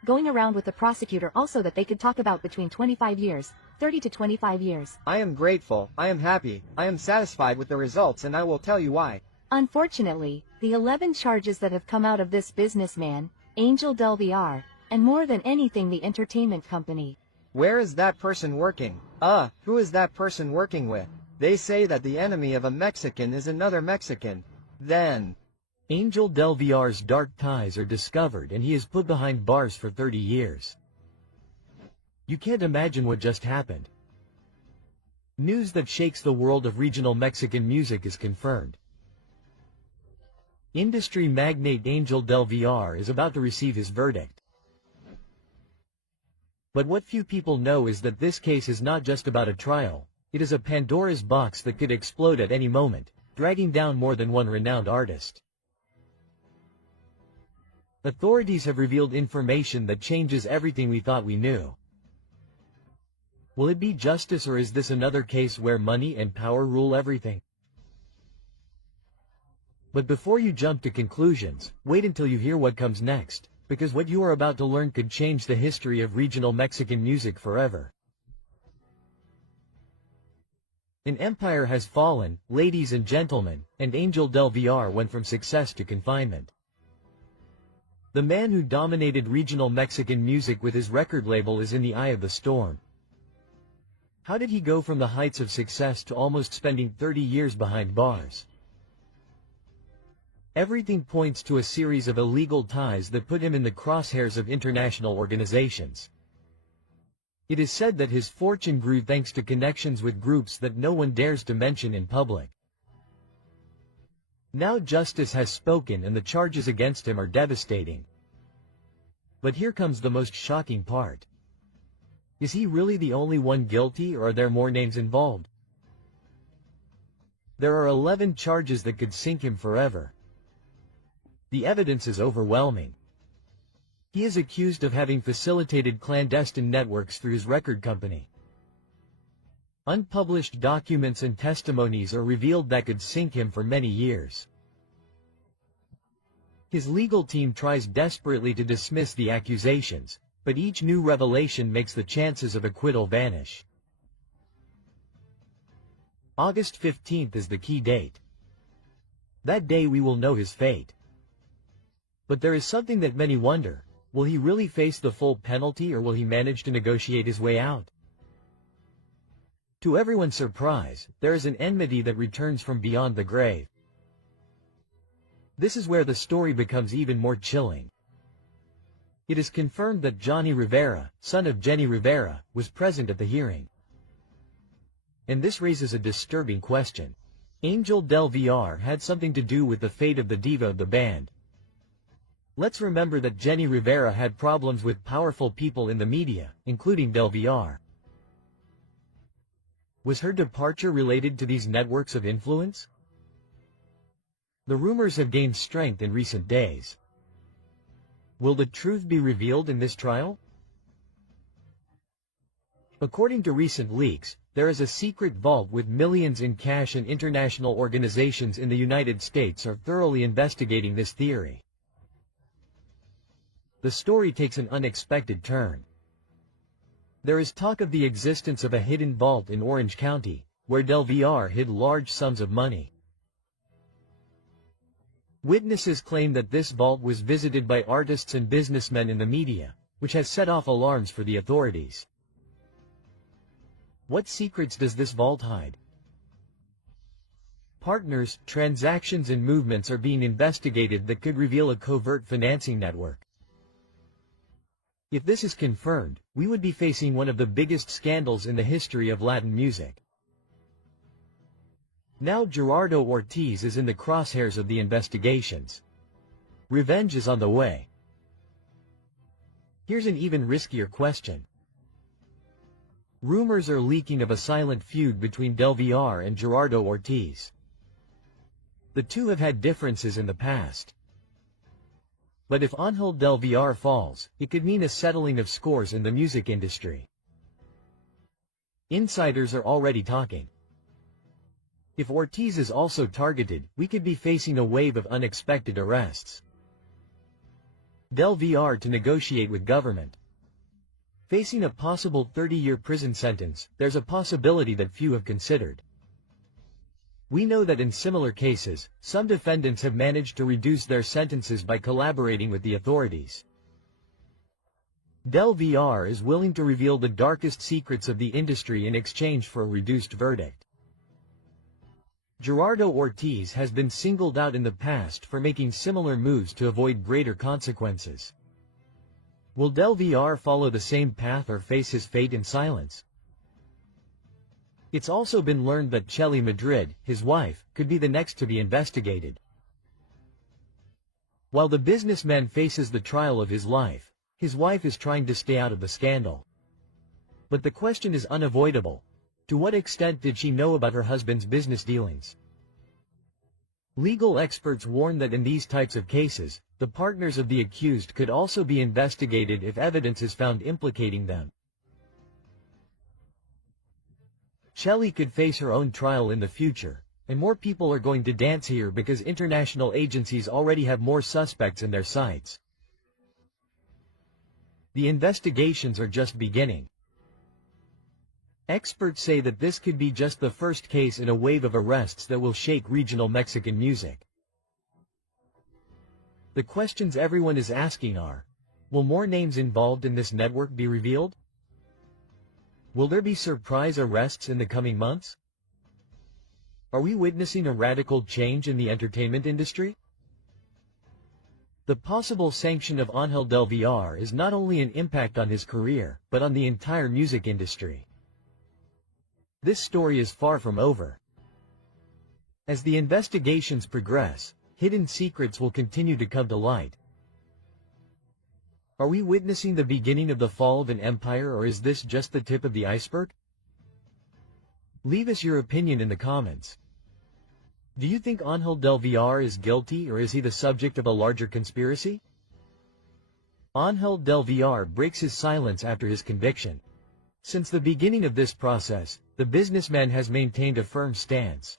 going around with the prosecutor also that they could talk about between 25 years, 30 to 25 years. I am grateful, I am happy, I am satisfied with the results, and I will tell you why. Unfortunately, the 11 charges that have come out of this businessman, Angel Del Villar, and more than anything the entertainment company. Where is that person working? Who is that person working with? They say that the enemy of a Mexican is another Mexican. Then, Angel Del Villar's dark ties are discovered and he is put behind bars for 30 years. You can't imagine what just happened. News that shakes the world of regional Mexican music is confirmed. Industry magnate Angel Del Villar is about to receive his verdict. But what few people know is that this case is not just about a trial, it is a Pandora's box that could explode at any moment, dragging down more than one renowned artist. Authorities have revealed information that changes everything we thought we knew. Will it be justice, or is this another case where money and power rule everything? But before you jump to conclusions, wait until you hear what comes next, because what you are about to learn could change the history of regional Mexican music forever. An empire has fallen, ladies and gentlemen, and Angel del Villar went from success to confinement. The man who dominated regional Mexican music with his record label is in the eye of the storm. How did he go from the heights of success to almost spending 30 years behind bars? Everything points to a series of illegal ties that put him in the crosshairs of international organizations. It is said that his fortune grew thanks to connections with groups that no one dares to mention in public. Now justice has spoken and the charges against him are devastating. But here comes the most shocking part. Is he really the only one guilty, or are there more names involved? There are 11 charges that could sink him forever. The evidence is overwhelming. He is accused of having facilitated clandestine networks through his record company. Unpublished documents and testimonies are revealed that could sink him for many years. His legal team tries desperately to dismiss the accusations, but each new revelation makes the chances of acquittal vanish. August 15th is the key date. That day we will know his fate. But there is something that many wonder. Will he really face the full penalty, or will he manage to negotiate his way out? To everyone's surprise, there is an enmity that returns from beyond the grave. This is where the story becomes even more chilling. It is confirmed that Johnny Rivera, son of Jenny Rivera, was present at the hearing. And this raises a disturbing question. Angel del Villar had something to do with the fate of the diva of the band. Let's remember that Jenny Rivera had problems with powerful people in the media, including del Villar. Was her departure related to these networks of influence? The rumors have gained strength in recent days. Will the truth be revealed in this trial? According to recent leaks, there is a secret vault with millions in cash, and international organizations in the United States are thoroughly investigating this theory. The story takes an unexpected turn. There is talk of the existence of a hidden vault in Orange County, where del Villar hid large sums of money. Witnesses claim that this vault was visited by artists and businessmen in the media, which has set off alarms for the authorities. What secrets does this vault hide? Partners, transactions and movements are being investigated that could reveal a covert financing network. If this is confirmed, we would be facing one of the biggest scandals in the history of Latin music. Now Gerardo Ortiz is in the crosshairs of the investigations. Revenge is on the way. Here's an even riskier question. Rumors are leaking of a silent feud between del Villar and Gerardo Ortiz. The two have had differences in the past. But if Angel del Villar falls, it could mean a settling of scores in the music industry. Insiders are already talking. If Ortiz is also targeted, we could be facing a wave of unexpected arrests. Del Villar to negotiate with government. Facing a possible 30-year prison sentence, there's a possibility that few have considered. We know that in similar cases, some defendants have managed to reduce their sentences by collaborating with the authorities. Del Villar is willing to reveal the darkest secrets of the industry in exchange for a reduced verdict. Gerardo Ortiz has been singled out in the past for making similar moves to avoid greater consequences. Will del Villar follow the same path or face his fate in silence? It's also been learned that Chelly Madrid, his wife, could be the next to be investigated. While the businessman faces the trial of his life, his wife is trying to stay out of the scandal. But the question is unavoidable. To what extent did she know about her husband's business dealings? Legal experts warn that in these types of cases, the partners of the accused could also be investigated if evidence is found implicating them. Chelly could face her own trial in the future, And more people are going to dance here because international agencies already have more suspects in their sights. The investigations are just beginning. Experts say that this could be just the first case in a wave of arrests that will shake regional Mexican music. The questions everyone is asking are, will more names involved in this network be revealed? Will there be surprise arrests in the coming months? Are we witnessing a radical change in the entertainment industry? The possible sanction of Ángel del Villar is not only an impact on his career, but on the entire music industry. This story is far from over. As the investigations progress, hidden secrets will continue to come to light. Are we witnessing the beginning of the fall of an empire, or is this just the tip of the iceberg? Leave us your opinion in the comments. Do you think Ángel del Villar is guilty, or is he the subject of a larger conspiracy? Ángel del Villar breaks his silence after his conviction. Since the beginning of this process, the businessman has maintained a firm stance.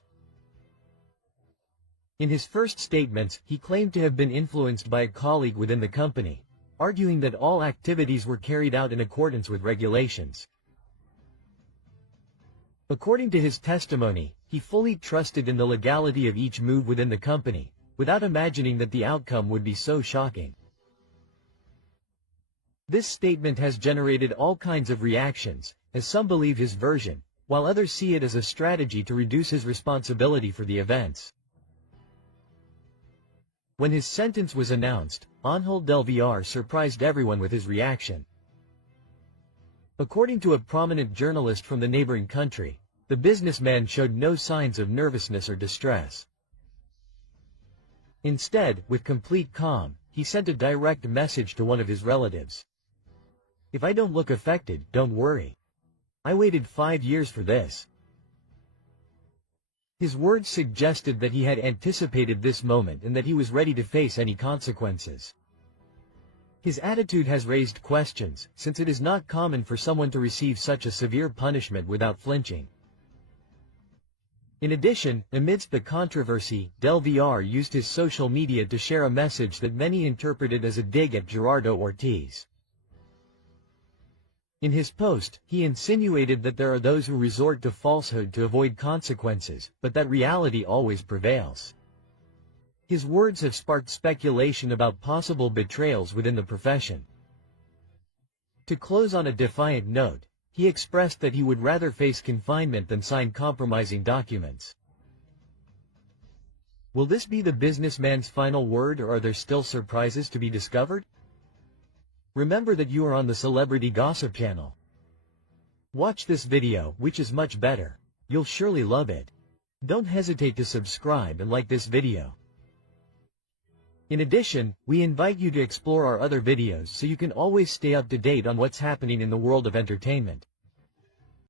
In his first statements, he claimed to have been influenced by a colleague within the company, arguing that all activities were carried out in accordance with regulations. According to his testimony, he fully trusted in the legality of each move within the company, without imagining that the outcome would be so shocking. This statement has generated all kinds of reactions, as some believe his version, while others see it as a strategy to reduce his responsibility for the events. When his sentence was announced, Ángel del Villar surprised everyone with his reaction. According to a prominent journalist from the neighboring country, the businessman showed no signs of nervousness or distress. Instead, with complete calm, he sent a direct message to one of his relatives. "If I don't look affected, don't worry. I waited 5 years for this." His words suggested that he had anticipated this moment and that he was ready to face any consequences. His attitude has raised questions, since it is not common for someone to receive such a severe punishment without flinching. In addition, amidst the controversy, Del Villar used his social media to share a message that many interpreted as a dig at Gerardo Ortiz. In his post, he insinuated that there are those who resort to falsehood to avoid consequences, but that reality always prevails. His words have sparked speculation about possible betrayals within the profession. To close on a defiant note, he expressed that he would rather face confinement than sign compromising documents. Will this be the businessman's final word, or are there still surprises to be discovered? Remember that you are on the Celebrity Gossip channel. Watch this video, which is much better. You'll surely love it. Don't hesitate to subscribe and like this video. In addition, we invite you to explore our other videos so you can always stay up to date on what's happening in the world of entertainment.